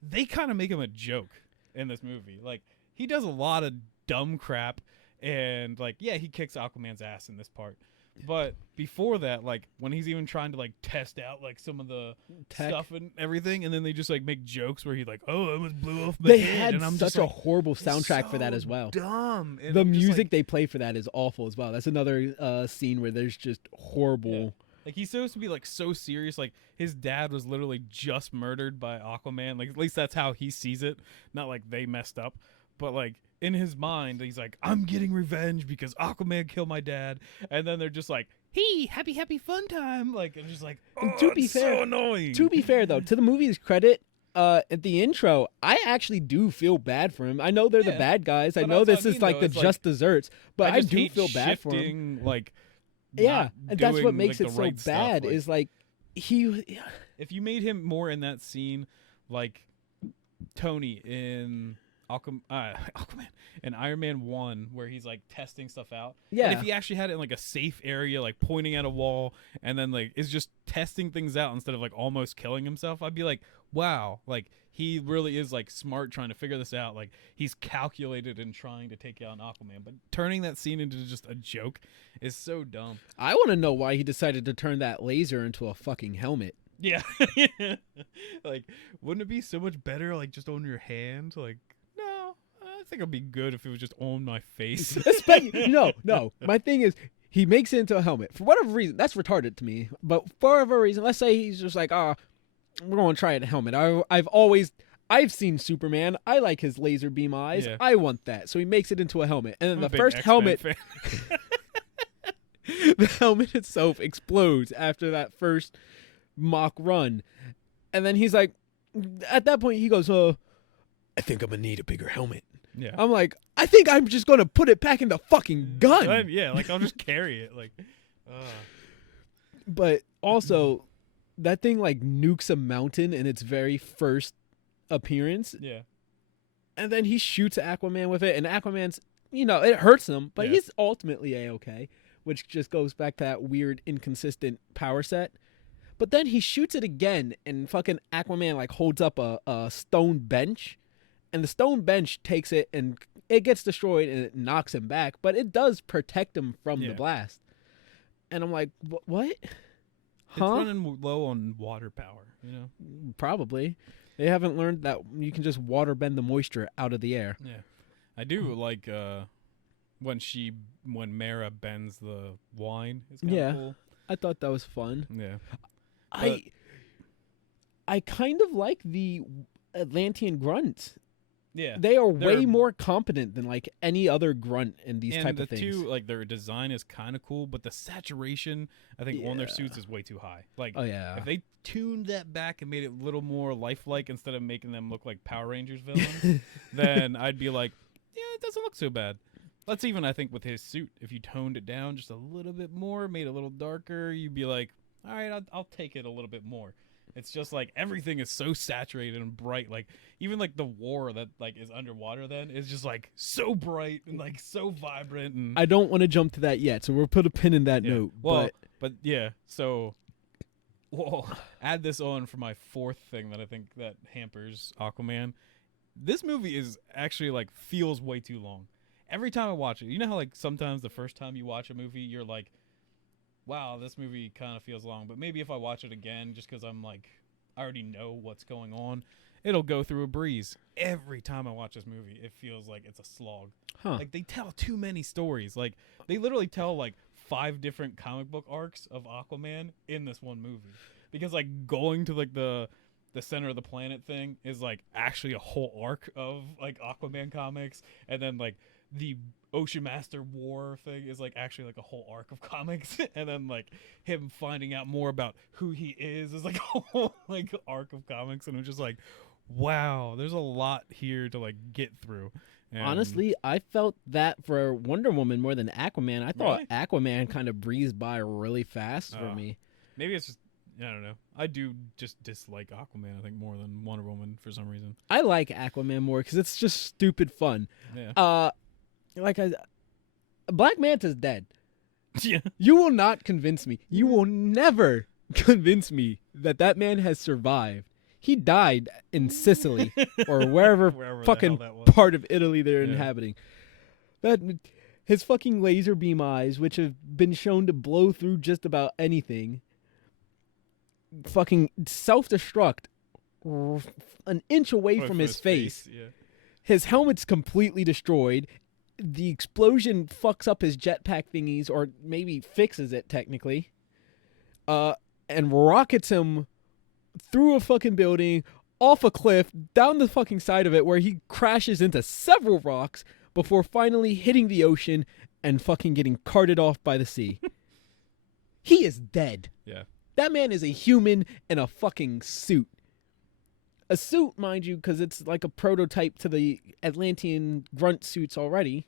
they kind of make him a joke in this movie. Like he does a lot of dumb crap, and like he kicks Aquaman's ass in this part. But before that, like when he's even trying to like test out like some of the stuff and everything, and then they just like make jokes where he like, oh, I almost blew off my They head. had And I'm such just, a like, horrible soundtrack for that as well. Dumb. And The I'm just, music like, they play for that is awful as well. That's another scene where there's just horrible. Yeah. Like he's supposed to be like so serious. Like his dad was literally just murdered by Aquaman. Like at least that's how he sees it. Not like they messed up, but like in his mind, he's like, I'm getting revenge because Aquaman killed my dad. And then they're just like, hey, happy fun time. Like it's just like, oh, And to be fair, so annoying. To be fair though, to the movie's credit, at the intro, I actually do feel bad for him. I know they're the bad guys. I But know that's this what I is mean, like though. the It's just desserts, but I just do hate feel bad for him. shifting, like, Yeah, not and that's what doing, makes like, it the so right stuff. bad. Like, Is like he. if you made him more in that scene, like Tony in Aquaman and Iron Man 1, where he's like testing stuff out. Yeah. And if he actually had it in like a safe area, like pointing at a wall, and then like is just testing things out instead of like almost killing himself, I'd be like, wow, like he really is like smart trying to figure this out. Like he's calculated in trying to take out Aquaman, but turning that scene into just a joke is so dumb. I want to know why he decided to turn that laser into a fucking helmet. Yeah. Like, wouldn't it be so much better, like, just on your hand? Like, no, I think it'd be good if it was just on my face. No. My thing is, he makes it into a helmet. For whatever reason, that's retarded to me. But for whatever reason, let's say he's just like, we're going to try a helmet. I've seen Superman. I like his laser beam eyes. Yeah. I want that. So he makes it into a helmet. And then I'm a the big first X-Men helmet, fan. the helmet itself explodes after that first mock run. And then he's like, at that point, he goes, I think I'm going to need a bigger helmet. Yeah. I'm like, I think I'm just going to put it back in the fucking gun. Yeah, like, I'll just carry it. Like, But also, that thing like nukes a mountain in its very first appearance. yeah. And then he shoots Aquaman with it. And Aquaman's, it hurts him, but Yeah. he's ultimately A-okay, which just goes back to that weird, inconsistent power set. But then he shoots it again, and fucking Aquaman like holds up a stone bench, and the stone bench takes it, and it gets destroyed, and it knocks him back, but it does protect him from the blast. And I'm like, what? It's running low on water power, Probably. They haven't learned that you can just water bend the moisture out of the air. Yeah. I do like when Mara bends the wine. It's kind of cool. I thought that was fun. Yeah. I kind of like the Atlantean grunts. Yeah. They're way more competent than like any other grunt in these type of things. And the two, like, their design is kind of cool, but the saturation, I think, on their suits is way too high. Like, if they tuned that back and made it a little more lifelike instead of making them look like Power Rangers villains, then I'd be like, yeah, it doesn't look so bad. That's even, I think, with his suit. If you toned it down just a little bit more, made it a little darker, you'd be like, all right, I'll take it a little bit more. It's just like everything is so saturated and bright. Like even like the war that like is underwater then is just like so bright and like so vibrant. And I don't want to jump to that yet, so we'll put a pin in that note. Well, but yeah, so add this on for my fourth thing that I think that hampers Aquaman. This movie is actually like feels way too long. Every time I watch it, you know how like sometimes the first time you watch a movie, you're like, wow, this movie kind of feels long. But maybe if I watch it again, just because I'm like, I already know what's going on, it'll go through a breeze. Every time I watch this movie, it feels like it's a slog. Huh. Like, they tell too many stories. Like, they literally tell, like, 5 different comic book arcs of Aquaman in this one movie. Because, like, going to, like, the center of the planet thing is, like, actually a whole arc of, like, Aquaman comics. And then, like, the Ocean Master War thing is, like, actually, like, a whole arc of comics. And then, like, him finding out more about who he is, like, a whole, like, arc of comics. And I'm just like, wow, there's a lot here to, like, get through. And Honestly, I felt that for Wonder Woman more than Aquaman. I thought Really? Aquaman kind of breezed by really fast for me. maybe it's just, I don't know. I do just dislike Aquaman, I think, more than Wonder Woman for some reason. I like Aquaman more because it's just stupid fun. Yeah. Black Manta's dead. Yeah. You will not convince me. You will never convince me that man has survived. He died in Sicily or wherever Wherever fucking the hell that was. part of Italy they're Yeah. inhabiting. That his fucking laser beam eyes, which have been shown to blow through just about anything, fucking self-destruct an inch away What, from his face. Yeah. His helmet's completely destroyed. The explosion fucks up his jetpack thingies, or maybe fixes it technically. And rockets him through a fucking building, off a cliff, down the fucking side of it, where he crashes into several rocks before finally hitting the ocean and fucking getting carted off by the sea. He is dead. Yeah. That man is a human in a fucking suit. A suit, mind you, because it's like a prototype to the Atlantean grunt suits already.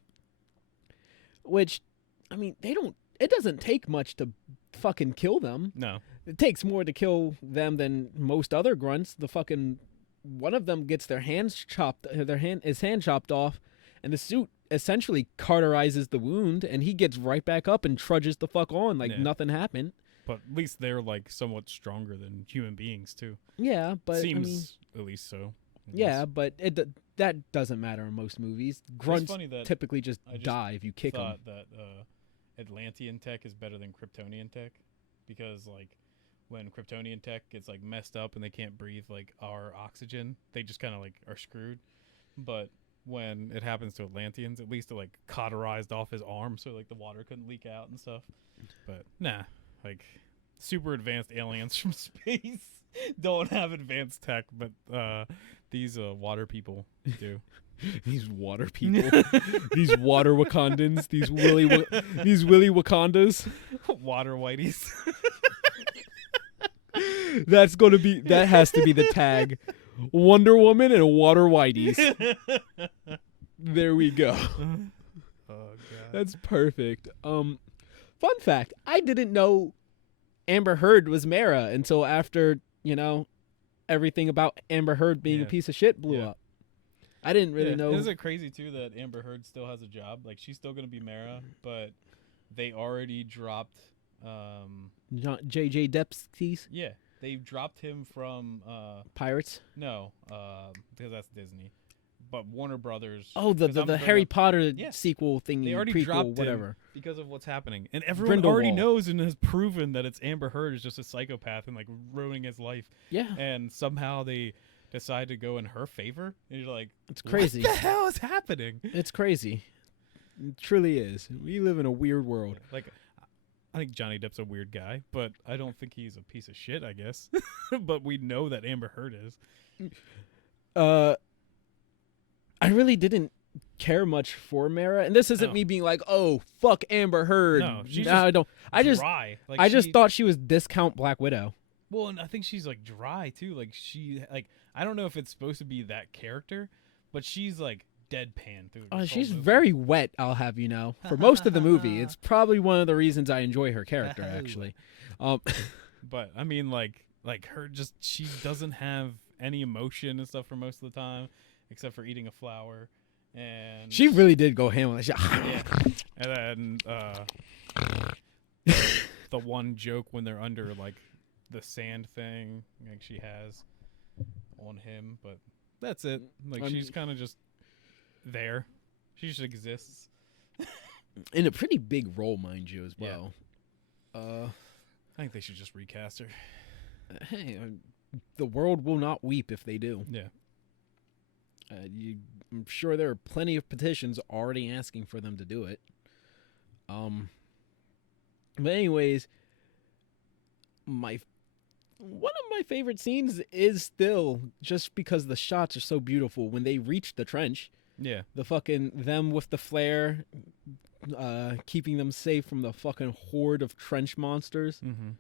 Which, I mean, it doesn't take much to fucking kill them. No. It takes more to kill them than most other grunts. The fucking one of them gets his hand chopped off, and the suit essentially cauterizes the wound, and he gets right back up and trudges the fuck on like nothing happened. But at least they're, like, somewhat stronger than human beings, too. Yeah, but Seems at least so. Yeah, but that doesn't matter in most movies. Grunts funny that typically just die if you kick them. thought that Atlantean tech is better than Kryptonian tech, because, like, when Kryptonian tech gets, like, messed up and they can't breathe, like, our oxygen, they just kind of, like, are screwed. But when it happens to Atlanteans, at least it, like, cauterized off his arm so, like, the water couldn't leak out and stuff. But nah, like, super advanced aliens from space don't have advanced tech, but these water people do. These water people, these water Wakandans, these willy Wakandas, Water whiteys. That has to be the tag. Wonder Woman and Water Whiteys. There we go. Oh god. That's perfect. Fun fact, I didn't know Amber Heard was Mara until after, everything about Amber Heard being a piece of shit blew up. I didn't really know. Isn't it crazy, too, that Amber Heard still has a job? Like, she's still going to be Mara, but they already dropped... J.J. Depskis? Yeah, they dropped him from... Pirates? No, because that's Disney. But Warner Brothers... Oh, the Harry Potter sequel thingy, they already prequel, dropped whatever. him because of what's happening. And everyone already Grindelwald. knows and has proven that it's Amber Heard is just a psychopath and, like, ruining his life. Yeah. And somehow they decide to go in her favor. And you're like, It's crazy. What the hell is happening? It's crazy. It truly is. We live in a weird world. Like, I think Johnny Depp's a weird guy, but I don't think he's a piece of shit, I guess. But we know that Amber Heard is. I really didn't care much for Mara, and this isn't me being like, "Oh, fuck Amber Heard." No, she's I don't. I just dry. Like, I just thought she was discount Black Widow. Well, and I think she's, like, dry too. Like, I don't know if it's supposed to be that character, but she's, like, deadpan through. She's very wet, I'll have you know. For most of the movie, it's probably one of the reasons I enjoy her character. Actually, but I mean, like her, just she doesn't have any emotion and stuff for most of the time, except for eating a flower. And she really did go ham on that shit. Yeah. And then the one joke when they're under, like, the sand thing, like, she has on him, but that's it. Like, she's kind of just there. She just exists. In a pretty big role, mind you, as well. I think they should just recast her. Hey, the world will not weep if they do. Yeah. I'm sure there are plenty of petitions already asking for them to do it. But anyways, one of my favorite scenes is still just because the shots are so beautiful when they reach the trench. Yeah. The fucking them with the flare, keeping them safe from the fucking horde of trench monsters. Mm-hmm.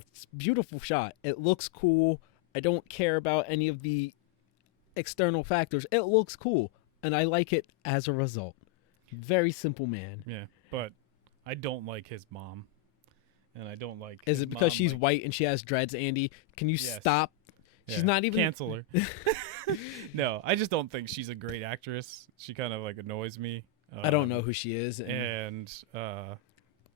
It's a beautiful shot. It looks cool. I don't care about any of the external factors. It looks cool, and I like it as a result. Very simple man. Yeah, but I don't like his mom, and I don't like. Is it because she's white and she has dreads, Andy? Can you stop? She's not even. Cancel her. No, I just don't think she's a great actress. She kind of like annoys me. I don't know who she is, and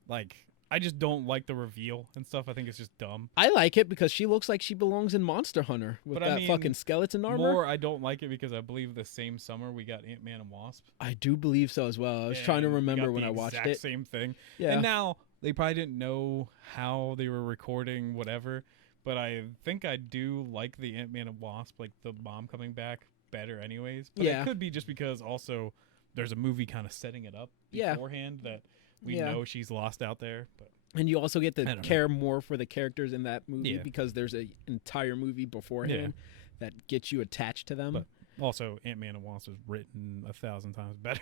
like I just don't like the reveal and stuff. I think it's just dumb. I like it because she looks like she belongs in Monster Hunter with that fucking skeleton armor. More, I don't like it because I believe the same summer we got Ant-Man and Wasp. I do believe so as well. I was trying to remember when I watched it. Same thing. Yeah. And now they probably didn't know how they were recording whatever, but I think I do like the Ant-Man and Wasp, like the mom coming back better anyways. But it could be just because also there's a movie kind of setting it up beforehand that we know she's lost out there. But and you also get to care more for the characters in that movie because there's an entire movie beforehand that gets you attached to them. But also, Ant-Man and Wasp was written 1,000 times better.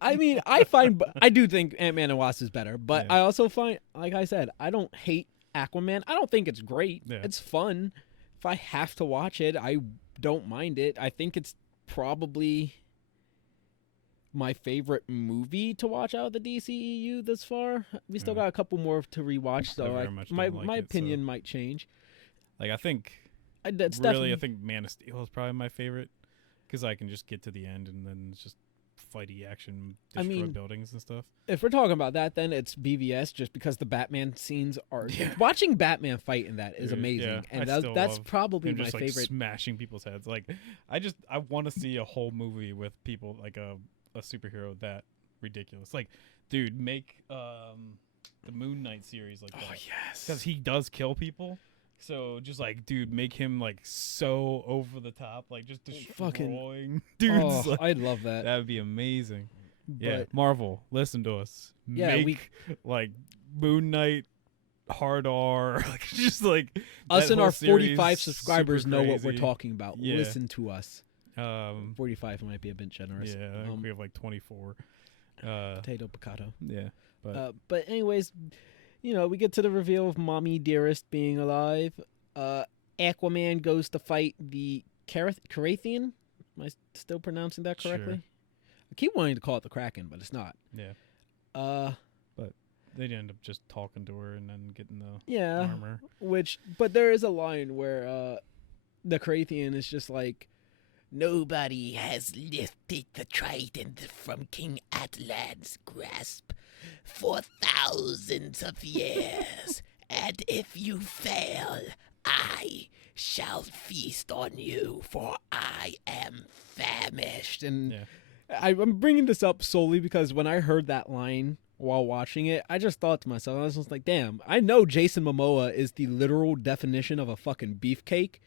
I mean, I do think Ant-Man and Wasp is better, but I also find, like I said, I don't hate Aquaman. I don't think it's great. Yeah. It's fun. If I have to watch it, I don't mind it. I think it's probably my favorite movie to watch out of the DCEU this far. We still got a couple more to rewatch, so my opinion might change. Like I think, I think Man of Steel is probably my favorite because I can just get to the end and then it's just fighty action, destroy buildings and stuff. If we're talking about that, then it's BVS just because the Batman scenes are watching Batman fight in that is amazing, and that's probably my favorite. Smashing people's heads. Like I want to see a whole movie with people like a superhero that ridiculous. Like, dude, make the Moon Knight series like that. Oh yes, because he does kill people. So just like, dude, make him like so over the top, like just destroying dudes. Oh, like, I'd love that. That would be amazing. Yeah, Marvel, listen to us. Yeah, like Moon Knight hard R, like just like us and our 45 subscribers know what we're talking about. Yeah. Listen to us. 45 might be a bit generous. Yeah, I think we have like 24. Potato Picato. Yeah, but anyways, we get to the reveal of Mommy Dearest being alive. Aquaman goes to fight the Carathian. Am I still pronouncing that correctly? Sure. I keep wanting to call it the Kraken, but it's not. Yeah. But they end up just talking to her and then getting the armor. But there is a line where the Carathian is just like, nobody has lifted the trident from King Atlan's grasp for thousands of years, and if you fail, I shall feast on you, for I am famished. And I'm bringing this up solely because when I heard that line while watching it, I just thought to myself, I was just like, damn, I know Jason Momoa is the literal definition of a fucking beefcake.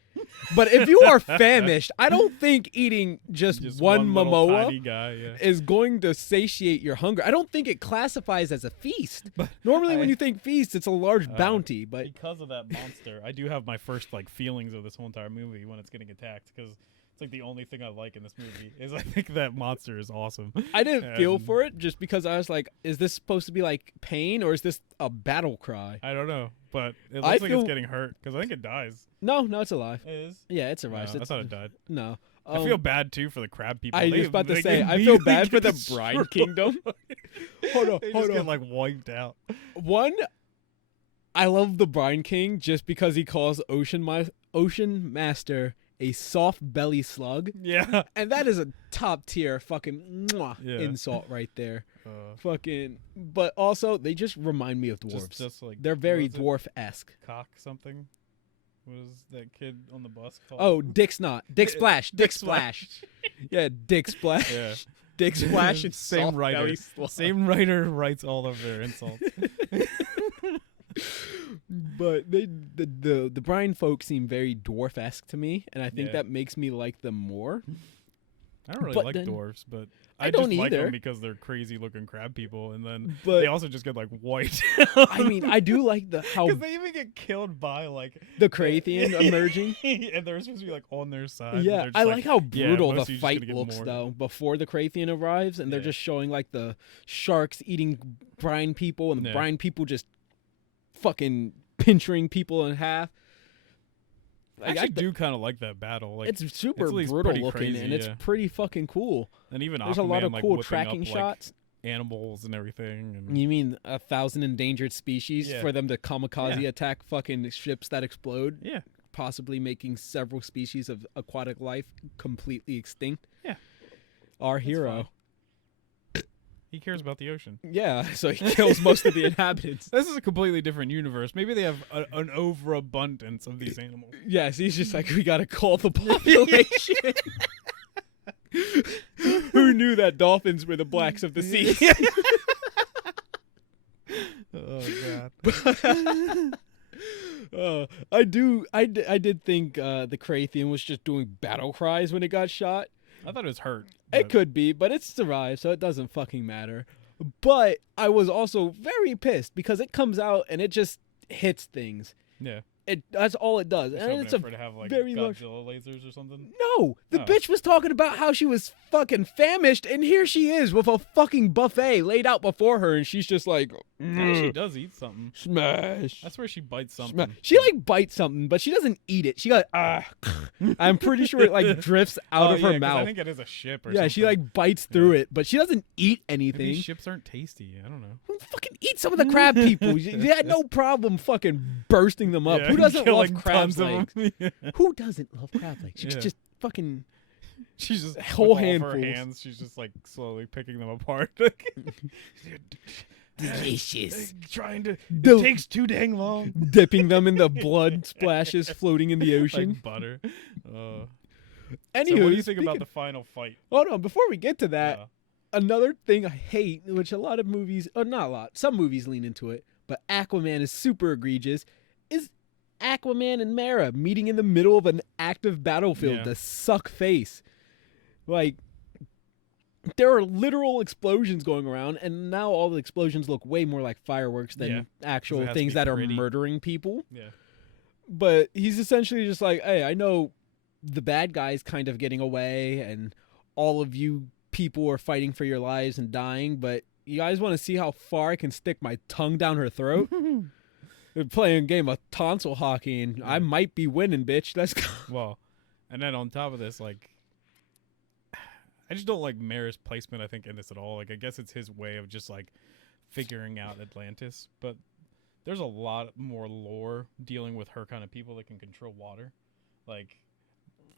But if you are famished, I don't think eating just one Momoa tiny guy, is going to satiate your hunger. I don't think it classifies as a feast. But normally when you think feast, it's a large bounty. But because of that monster, I do have my first like feelings of this whole entire movie when it's getting attacked, because it's like the only thing I like in this movie is I think that monster is awesome. I didn't feel for it just because I was like, is this supposed to be like pain or is this a battle cry? I don't know, but it looks like it's getting hurt because I think it dies. No, it's alive. It is? Yeah, it's alive. No, I thought it died. No. I feel bad too for the crab people. I was about to say, I feel bad for the Brine Kingdom. Hold on. Get like wiped out. One, I love the Brine King just because he calls Ocean Master a soft belly slug. Yeah. And that is a top tier fucking insult right there. But also they just remind me of dwarves. Just like, they're very dwarf-esque. Cock something? What was that kid on the bus called? Oh, Dick Snot. Dick Splash. Dick Splash. Yeah, Dick Splash. Yeah. Dick Splash and same writer. Same writer writes all of their insults. But the brine folk seem very dwarf-esque to me, and I think Yeah. that makes me like them more. I don't really But like then- dwarves, but I I don't just like either. them because they're crazy looking crab people, and then But they also just get like white. I mean, I do like how Because they even get killed by like the Krathian emerging. and they're supposed to be like on their side. but Yeah, they're just I like how yeah, brutal the mostly just fight gonna get looks more. though before the Krathian arrives, and they're Yeah. just showing like the sharks eating brine people, and the Yeah. brine people just fucking pinching people in half. I actually do kind of like that battle. Like, it's super at least brutal pretty looking, crazy, and it's yeah. pretty fucking cool. and even There's Aquaman, a lot of like, cool whipping tracking up, shots. like, animals and everything. And You mean 1,000 endangered species Yeah. for them to kamikaze Yeah. attack fucking ships that explode, yeah, possibly making several species of aquatic life completely extinct? Yeah. Our That's hero. he cares about the ocean. Yeah, so he kills most of the inhabitants. This is a completely different universe. Maybe they have an overabundance of these animals. Yes, he's just like, we gotta call the population. Who knew that dolphins were the blacks of the sea? Oh god. I did think the Krathian was just doing battle cries when it got shot. I thought it was hurt. It but- could be, but it survived, so it doesn't fucking matter. But I was also very pissed because it comes out and it just hits things. Yeah. That's all it does. Just And hoping it's a for it to have like very Godzilla large- lasers or something. No, the Oh. bitch was talking about how she was fucking famished, and here she is with a fucking buffet laid out before her, and she's just like, She does eat something. smash. I swear she bites Sma- something. She like bites something, but she doesn't eat it. She got I'm pretty sure it like drifts out Oh, of yeah, her 'cause I mouth. think it is a ship or Yeah, something. she like bites through Yeah. it, but she doesn't eat Maybe anything. ships aren't tasty. I don't know. Fucking eat some of the crab people. You had no problem fucking bursting them up. Yeah, Who doesn't love killing crab tons of legs? them. Yeah. Who doesn't love crab legs? You Yeah. just fucking She's just Whole with all of her handfuls. hands. She's just like slowly picking them apart. delicious. Trying to. Del- It takes too dang long. Dipping them in the blood splashes floating in the ocean. Like butter. Anywho, So what do you think about the final fight? Hold on, before we get to that, Uh, another thing I hate, which a lot of movies, or not a lot, some movies lean into it, but Aquaman is super egregious, is Aquaman and Mara meeting in the middle of an active battlefield Yeah. to suck face. Like, there are literal explosions going around, and now all the explosions look way more like fireworks than Yeah, actual has to things be that are pretty. murdering people. yeah. But he's essentially just like, hey, I know the bad guy's kind of getting away, and all of you people are fighting for your lives and dying, but you guys want to see how far I can stick my tongue down her throat? We're playing a game of tonsil hockey, and I Yeah. might be winning, bitch. Let's go. Well, and then on top of this, like, I just don't like Mara's placement, I think, in this at all. Like, I guess it's his way of just, like, figuring out Atlantis. But there's a lot more lore dealing with her kind of people that can control water. Like,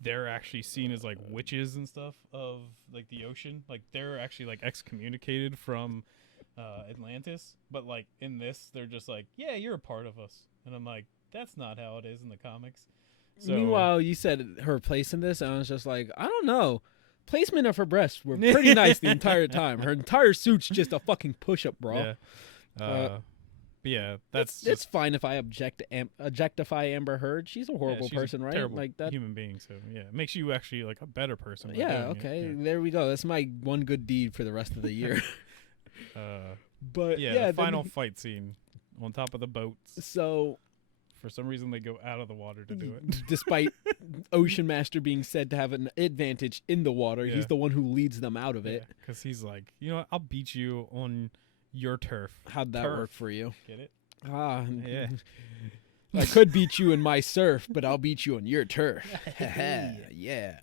they're actually seen as, like, witches and stuff of, like, the ocean. Like, they're actually, like, excommunicated from Atlantis. But, like, in this, they're just like, yeah, you're a part of us. And I'm like, that's not how it is in the comics. So, Meanwhile, you said her place in this, and I was just like, I don't know. Placement of her breasts were pretty nice the entire time. Her entire suit's just a fucking push-up, bro. yeah. But yeah, that's It's fine if I objectify Amber Heard. She's a horrible she's person, a right? terrible Like that. human being. So yeah, it makes you actually like a better person. by Yeah. doing it, Okay. There we go. That's my one good deed for the rest of the year. But yeah, yeah, the then final fight scene on top of the boats. So, For some reason, they go out of the water to do it. despite Ocean Master being said to have an advantage in the water, Yeah. he's the one who leads them out of it. Because he's like, you know what? I'll beat you on your turf. How'd that Turf. work for you? Get it? Ah, Yeah. I could beat you in my surf, but I'll beat you on your turf. Yeah.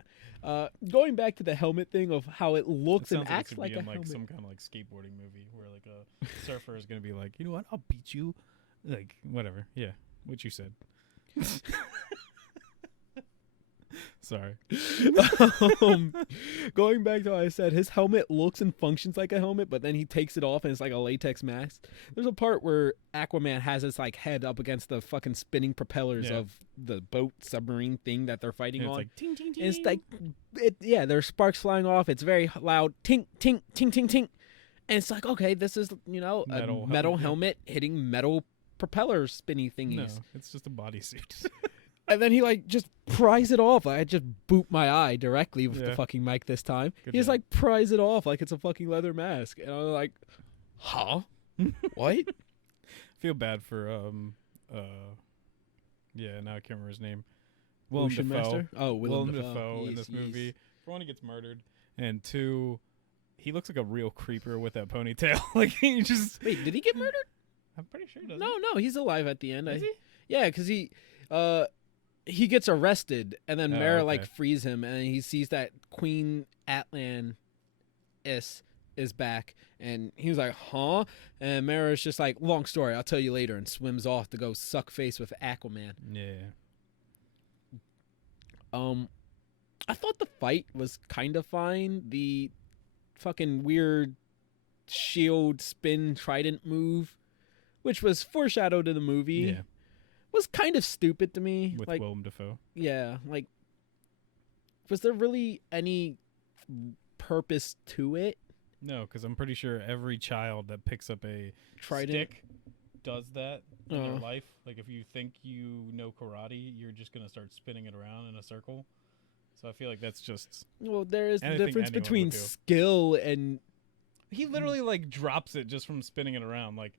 Going back to the helmet thing of how it It looks and sounds like it acts should like be a in like helmet. some kind of like skateboarding movie where like a surfer is gonna be like, you know what? I'll beat you. Like whatever. Yeah, what you said. Sorry. Going back to what I said, his helmet looks and functions like a helmet, but then he takes it off and it's like a latex mask. There's a part where Aquaman has his like head up against the fucking spinning propellers Yeah. of the boat submarine thing that they're fighting And it's on. like ting ting ting. And it's like, yeah, there's sparks flying off. It's very loud, tink, tink, tink, tink, tink. And it's like, okay, this is, a Metal metal helmet, yeah. helmet hitting metal propeller spinny thingies. No, it's just a bodysuit. And then he like just pries it off. I just boop my eye directly with the Yeah. fucking mic this time. Good He just job. like pries it off like it's a fucking leather mask. And I was like, huh? What? Feel bad for yeah, now I can't remember his name. Willem Ocean Dafoe. Master? Oh, Willem Dafoe in Yes, this movie. yes. For one, he gets murdered, and two, he looks like a real creeper with that ponytail. Like he just. Wait, did he get murdered? I'm pretty sure. Doesn't No, he's alive at the end. Is he? Yeah, because he gets arrested, and then Oh, Mara okay. like frees him, and he sees that Queen Atlan is back, and he was like, huh? And Mara's just like, long story, I'll tell you later, and swims off to go suck face with Aquaman. Yeah. I thought the fight was kind of fine. The fucking weird shield spin trident move, which was foreshadowed in the movie, Yeah. was kind of stupid to me. With like, Willem Dafoe. yeah, like, was there really any purpose to it? No, because I'm pretty sure every child that picks up a Trident? stick does that in their Uh-huh. life. Like if you think you know karate, you're just gonna start spinning it around in a circle. So I feel like that's just. Well, there is the Anything difference anyone between would do. skill and He literally like drops it just from spinning it around. Like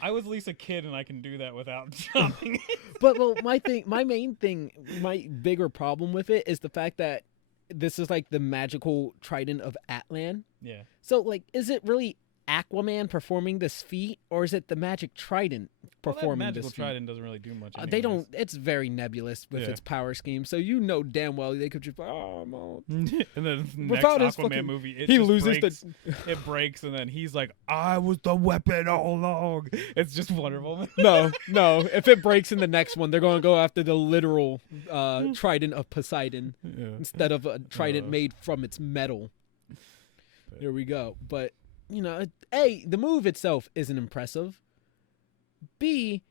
I was at least a kid and I can do that without dropping it. But well, my main thing, my bigger problem with it is the fact that this is like the magical trident of Atlan. Yeah. So like, is it really Aquaman performing this feat, or is it the magic trident Well, that performing magical this feat? trident doesn't really do much. They anyways. don't. It's very nebulous with Yeah. its power scheme. So you know damn well they could just I'm all. and then next Without his Aquaman fucking- movie, it he just loses breaks. the. It breaks, and then he's like, "I was the weapon all along." It's just Wonder Woman. No. If it breaks in the next one, they're gonna go after the literal trident of Poseidon Yeah. instead of a trident Uh. made from its metal. But- Here we go. But you know, A, the move itself isn't impressive. B,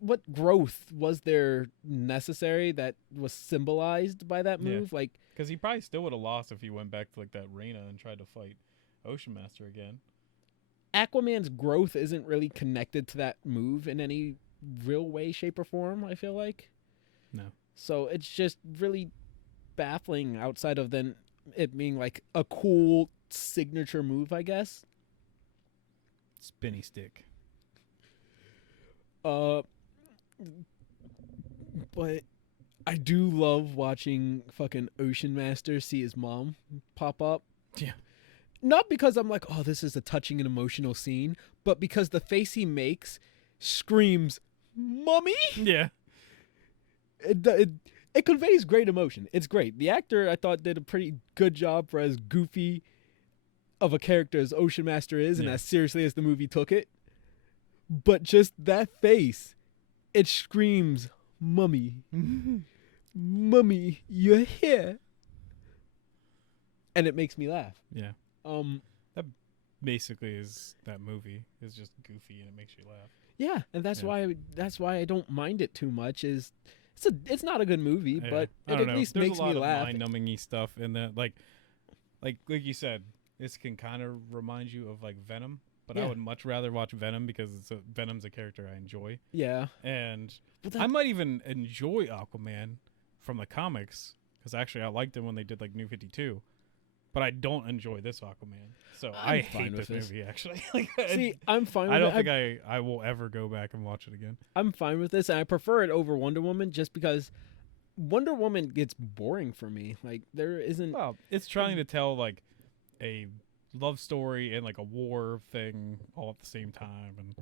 what growth was there necessary that was symbolized by that Yeah. move? Like, Because he probably still would have lost if he went back to like that arena and tried to fight Ocean Master again. Aquaman's growth isn't really connected to that move in any real way, shape, or form, I feel like. No. So it's just really baffling outside of then it being like a cool signature move, I guess. Spinny stick. But I do love watching fucking Ocean Master see his mom pop up. Yeah. Not because I'm like, oh, this is a touching and emotional scene, but because the face he makes screams, "Mommy!" Yeah. It conveys great emotion. It's great. The actor, I thought, did a pretty good job for as goofy of a character as Ocean Master is and Yeah. as seriously as the movie took it. But just that face, it screams, "Mummy, Mummy, you're here." And it makes me laugh. Yeah. Basically, is that movie is just goofy and it makes you laugh. Yeah, and that's Yeah. why I don't mind it too much. It's not a good movie, Yeah. but I it don't at know. least There's makes a lot me of laugh. mind-numbing stuff, and that like you said, this can kind of remind you of like Venom. But I Yeah. would much rather watch Venom because Venom's a character I enjoy, Yeah, and but I might even enjoy Aquaman from the comics because actually I liked him when they did like New 52, but I don't enjoy this Aquaman. So I'm I fine hate with this this. movie actually. Like, see, I'm fine with I don't it. think I will ever go back and watch it again. I'm fine with this, and I prefer it over Wonder Woman just because Wonder Woman gets boring for me. Like there isn't. Well, it's trying to tell like a love story and like a war thing all at the same time, and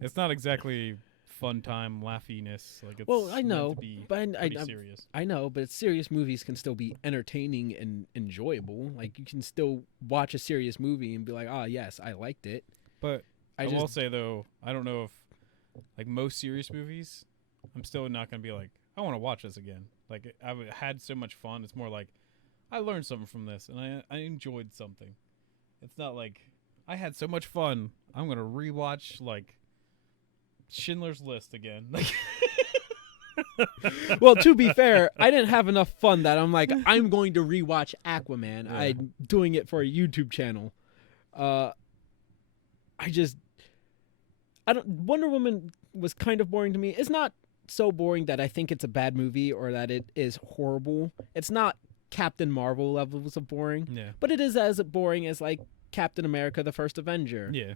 it's not exactly fun time laughiness. Like it's Well, I know, meant to be but pretty serious. I know, but serious movies can still be entertaining and enjoyable. Like you can still watch a serious movie and be like, "Ah, yes, I liked it." But I I will just say though, I don't know if like most serious movies, I'm still not gonna be like, I want to watch this again. Like I've had so much fun. It's more like I learned something from this and I enjoyed something. It's not like I had so much fun. I'm gonna rewatch like Schindler's List again. Like well, to be fair, I didn't have enough fun that I'm like, I'm going to rewatch Aquaman. Yeah. I'm doing it for a YouTube channel. Wonder Woman was kind of boring to me. It's not so boring that I think it's a bad movie or that it is horrible. It's not Captain Marvel levels of boring. Yeah. But it is as boring as like Captain America: The First Avenger. Yeah.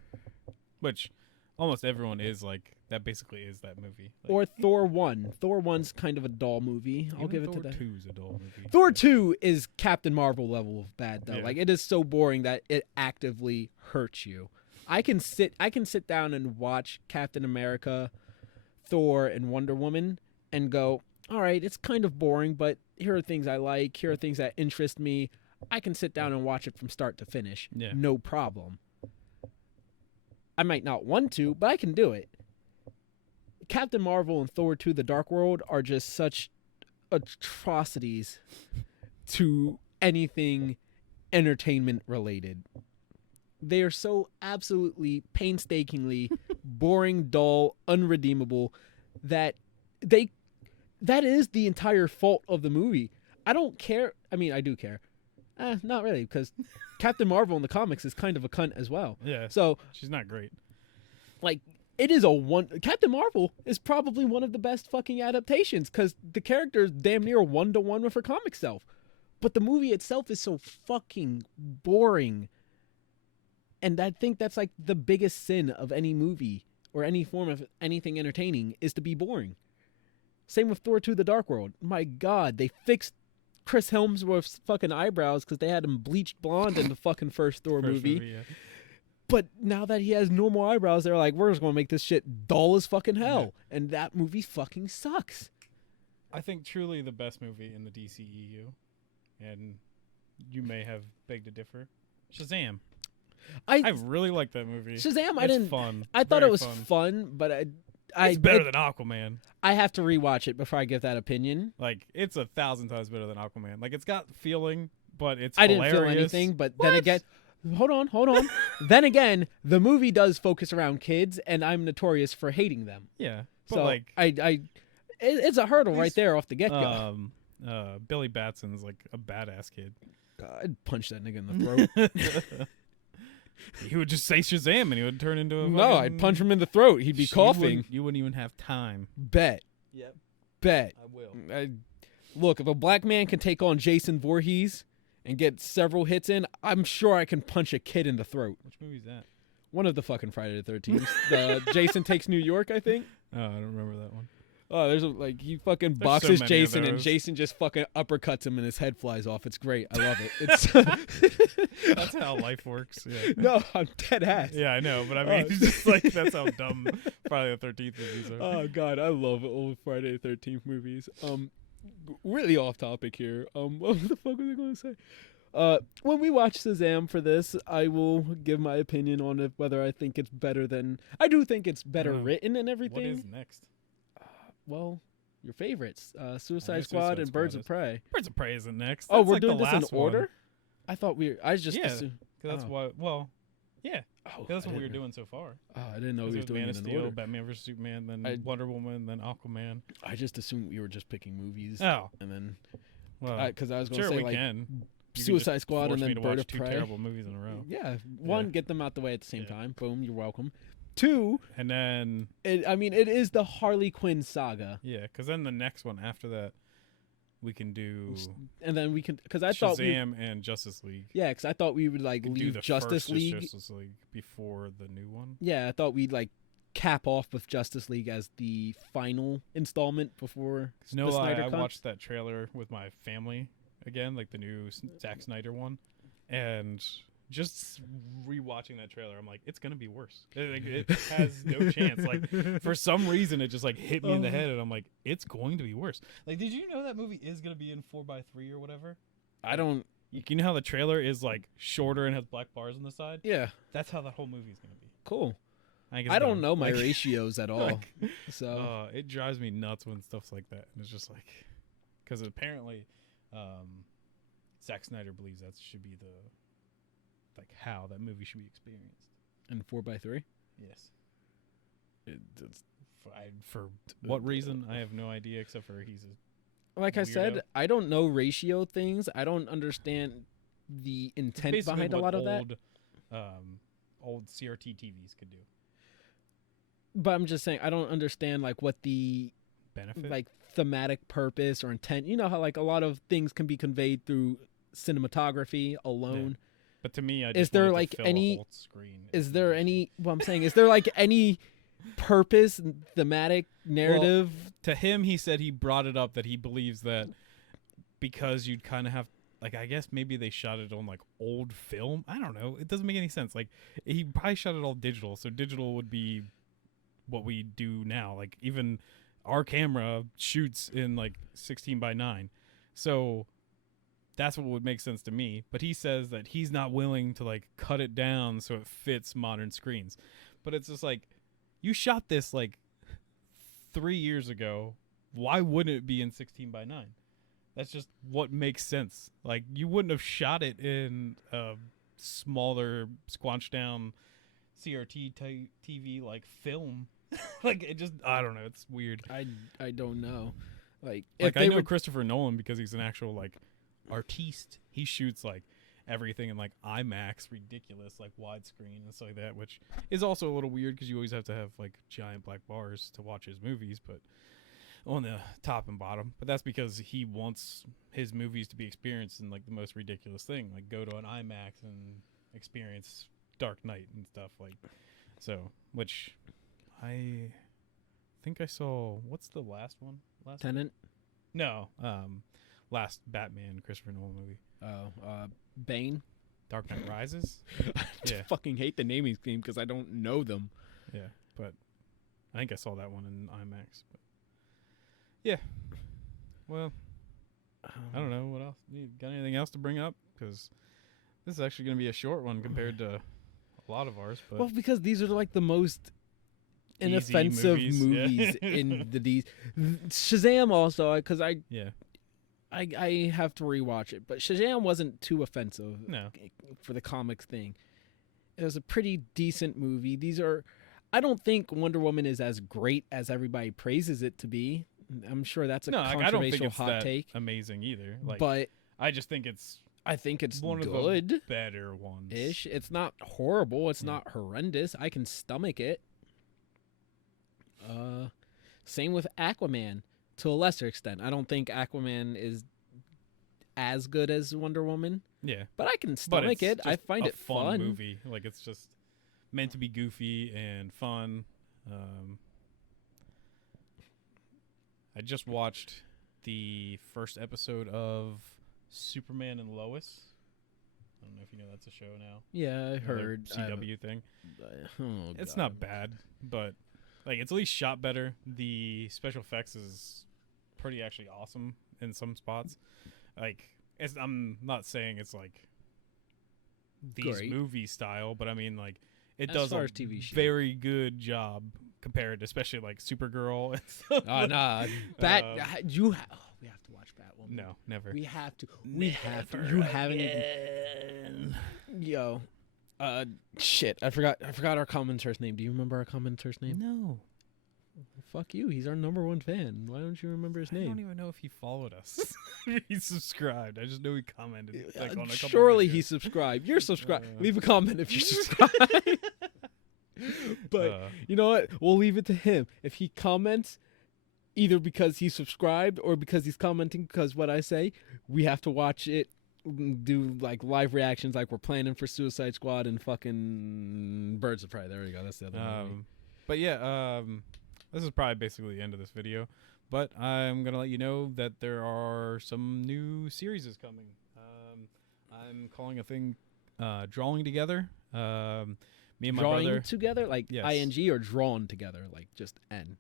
Which almost everyone is like that. Basically, is that movie. Like, Or Thor 1. Thor 1's kind of a dull movie. I'll give it to that. Thor 2's a dull movie. Thor 2 is Captain Marvel level of bad though. Yeah. Like it is so boring that it actively hurts you. I can sit down and watch Captain America, Thor, and Wonder Woman and go, all right, it's kind of boring, but here are things I like. Here are things that interest me. I can sit down and watch it from start to finish. Yeah. No problem. I might not want to, but I can do it. Captain Marvel and Thor 2: The Dark World are just such atrocities to anything entertainment related. They are so absolutely painstakingly boring, dull, unredeemable that is the entire fault of the movie. I don't care. I mean, I do care. Not really, because Captain Marvel in the comics is kind of a cunt as well. Yeah. So she's not great. Like, it is Captain Marvel is probably one of the best fucking adaptations because the character is damn near 1-to-1 with her comic self. But the movie itself is so fucking boring. And I think that's like the biggest sin of any movie or any form of anything entertaining is to be boring. Same with Thor 2: The Dark World. My God, they fixed Chris Hemsworth's fucking eyebrows because they had him bleached blonde in the fucking first Thor movie. Yeah. But now that he has normal eyebrows, they're like, we're just going to make this shit dull as fucking hell. Yeah. And that movie fucking sucks. I think truly the best movie in the DCEU, and you may have begged to differ, Shazam. I really like that movie. Shazam, it's fun. I thought it was fun, but it's better than Aquaman. I have to rewatch it before I give that opinion. Like, it's 1,000 times better than Aquaman. Like, it's got feeling, but it's I hilarious. didn't feel anything, but then again, hold on. Then again, the movie does focus around kids, and I'm notorious for hating them. Yeah, but so like, it's a hurdle right there off the get go. Billy Batson's like a badass kid. God, I'd punch that nigga in the throat. He would just say Shazam and he would turn into a No, I'd punch him in the throat. He'd be coughing. You wouldn't even have time. Bet. Yep. Bet. I will. Look, if a black man can take on Jason Voorhees and get several hits in, I'm sure I can punch a kid in the throat. Which movie's that? One of the fucking Friday the 13th. Jason Takes New York, I think. Oh, I don't remember that one. Oh, he fucking boxes Jason and Jason just fucking uppercuts him and his head flies off. It's great. I love it. It's That's how life works. Yeah. No, I'm dead ass. Yeah, I know, but I mean, it's just like that's how dumb Friday the 13th movies are. Oh God, I love old Friday the 13th movies. Really off topic here. What the fuck was I going to say? When we watch Shazam for this, I will give my opinion on it, whether I think it's better than. I do think it's better written and everything. What is next? Well, your favorites, Suicide Squad and Birds of Prey. Birds of Prey isn't next. Oh, That's we're like doing the this in last order? one. I thought I just assumed. Because that's what. Well, yeah. Oh, That's what we were doing so far. Oh, I didn't know we were doing Man it of in Steel, order. Batman vs Superman, then Wonder Woman, then Aquaman. I just assumed we were just picking movies. Oh, and then because I was going to sure say we can. Suicide Squad and then Bird of Prey. 2 terrible movies in a row. Yeah, one, get them out the way at the same time. Boom, you're welcome. 2, and then it is the Harley Quinn saga. Yeah, because then the next one after that, we can do, and then we can because I Shazam thought and Justice League. Yeah, because I thought we would leave Justice League before the new one. Yeah, I thought we'd cap off with Justice League as the final installment before. No lie, I watched that trailer with my family again, like the new Zack Snyder one, and just rewatching that trailer, I'm like, it's gonna be worse. It has no chance. Like, for some reason, it just hit me in the head, and I'm like, it's going to be worse. Like, did you know that movie is gonna be in 4:3 or whatever? I don't. You know how the trailer is shorter and has black bars on the side? Yeah, that's how that whole movie is gonna be. Cool. I don't know my ratios at all. So it drives me nuts when stuff's like that, and it's just because apparently, Zack Snyder believes that should be how that movie should be experienced. In 4:3? Yes. For what reason? I have no idea, except for he's a like I said, I don't know ratio things. I don't understand the intent behind a lot of that. Old CRT TVs could do. But I'm just saying, I don't understand like what the Benefit. like thematic purpose or intent. You know how like a lot of things can be conveyed through cinematography alone. But to me, I Is just there wanted like to fill any? a whole screen. Is there any? Well, I'm saying, is there like any purpose, thematic, narrative? To him, he said he brought it up that he believes that because you'd kind of have, like, I guess maybe they shot it on like old film. I don't know. It doesn't make any sense. Like, he probably shot it all digital, so digital would be what we do now. Like, even our camera shoots in like 16:9, so that's what would make sense to me. But he says that he's not willing to like cut it down so it fits modern screens. But it's just like, you shot this like 3 years ago. Why wouldn't it be in 16:9? That's just what makes sense. Like, you wouldn't have shot it in a smaller, squanched down CRT TV like film. Like, it just, I don't know. It's weird. I don't know. Like I know Christopher Nolan because he's an actual like artiste. He shoots like everything in like IMAX, ridiculous like widescreen and stuff like that, which is also a little weird because you always have to have like giant black bars to watch his movies, but on the top and bottom. But that's because he wants his movies to be experienced in like the most ridiculous thing, like go to an IMAX and experience Dark Knight and stuff like. So, which I think I saw. What's the last one? Tenant. No, last Batman Christopher Nolan movie. Oh, Bane. Dark Knight Rises. I fucking hate the naming scheme because I don't know them. Yeah, but I think I saw that one in IMAX. But yeah, well, I don't know what else. You got anything else to bring up? Because this is actually going to be a short one compared to a lot of ours. But well, because these are like the most easy inoffensive movies in the Shazam also, because I have to rewatch it, but Shazam wasn't too offensive. No. For the comics thing, it was a pretty decent movie. I don't think Wonder Woman is as great as everybody praises it to be. I'm sure that's a controversial I don't think it's hot that take. amazing either. Like, but I just think it's one good. of the better ones. Ish. It's not horrible. It's not horrendous. I can stomach it. Same with Aquaman to a lesser extent. I don't think Aquaman is as good as Wonder Woman. Yeah, but I can stomach it. I find it fun movie. Like, it's just meant to be goofy and fun. I just watched the first episode of Superman and Lois. I don't know if you know that's a show now. Yeah, I heard. CW thing. Oh, it's not bad, but like, it's at least shot better. The special effects is pretty actually awesome in some spots. Like, I'm not saying it's like these movie style, but I mean, like, it as does far a as TV show. very good job compared, especially like Supergirl. Oh, nah. we have to watch Batwoman. No, never. We have to. We have to. You haven't even. Yo. Shit. I forgot our commentator's name. Do you remember our commentator's name? No. Fuck you. He's our number one fan. Why don't you remember his name? I don't even know if he followed us. He subscribed. I just know he commented. Like, on a couple surely videos. he subscribed. You're subscribed. Leave a comment if you're subscribed. But you know what? We'll leave it to him. If he comments, either because he's subscribed or because he's commenting because what I say, we have to watch it, do like live reactions like we're planning for Suicide Squad and fucking Birds of Prey. There we go. That's the other one. But yeah, this is probably basically the end of this video. But I'm going to let you know that there are some new series coming. I'm calling a thing Drawing Together. Me and my brother. Drawing together? Like yes. ING or drawn together? Like just N?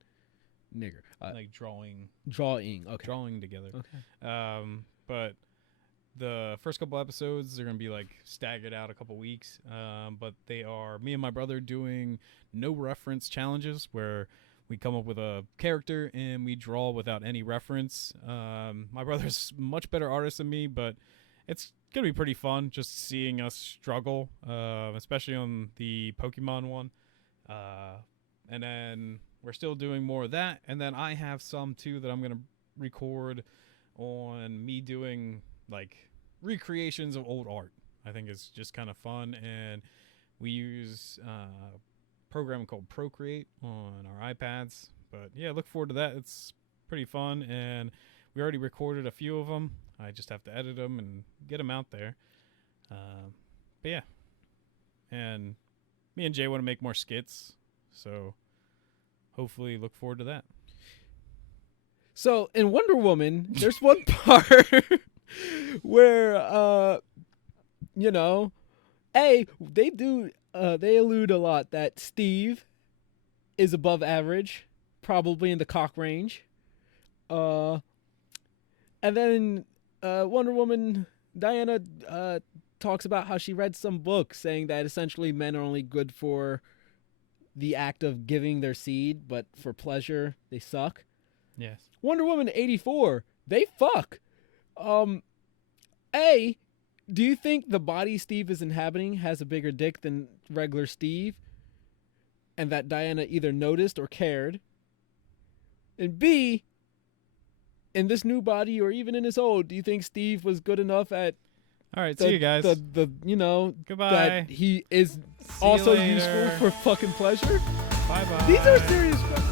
Nigger. Like drawing. Drawing. Okay. Drawing together. Okay. But the first couple episodes are going to be like staggered out a couple weeks. But they are me and my brother doing no reference challenges where we come up with a character and we draw without any reference. My brother's much better artist than me, but it's going to be pretty fun just seeing us struggle, especially on the Pokemon one. And then we're still doing more of that. And then I have some too that I'm going to record on me doing like recreations of old art. I think it's just kind of fun. And we use program called Procreate on our iPads. But yeah, look forward to that. It's pretty fun, and we already recorded a few of them. I just have to edit them and get them out there. But yeah, and me and Jay want to make more skits, so hopefully look forward to that. So in Wonder Woman, there's one part where they allude a lot that Steve is above average, probably in the cock range. And then Wonder Woman Diana talks about how she read some book saying that essentially men are only good for the act of giving their seed, but for pleasure they suck. Yes. Wonder Woman 84, they fuck. A, do you think the body Steve is inhabiting has a bigger dick than regular Steve? And that Diana either noticed or cared? And B, in this new body or even in his old, do you think Steve was good enough at all right, see you guys. Goodbye. That he is See also you later. useful for fucking pleasure? Bye-bye. These are serious questions.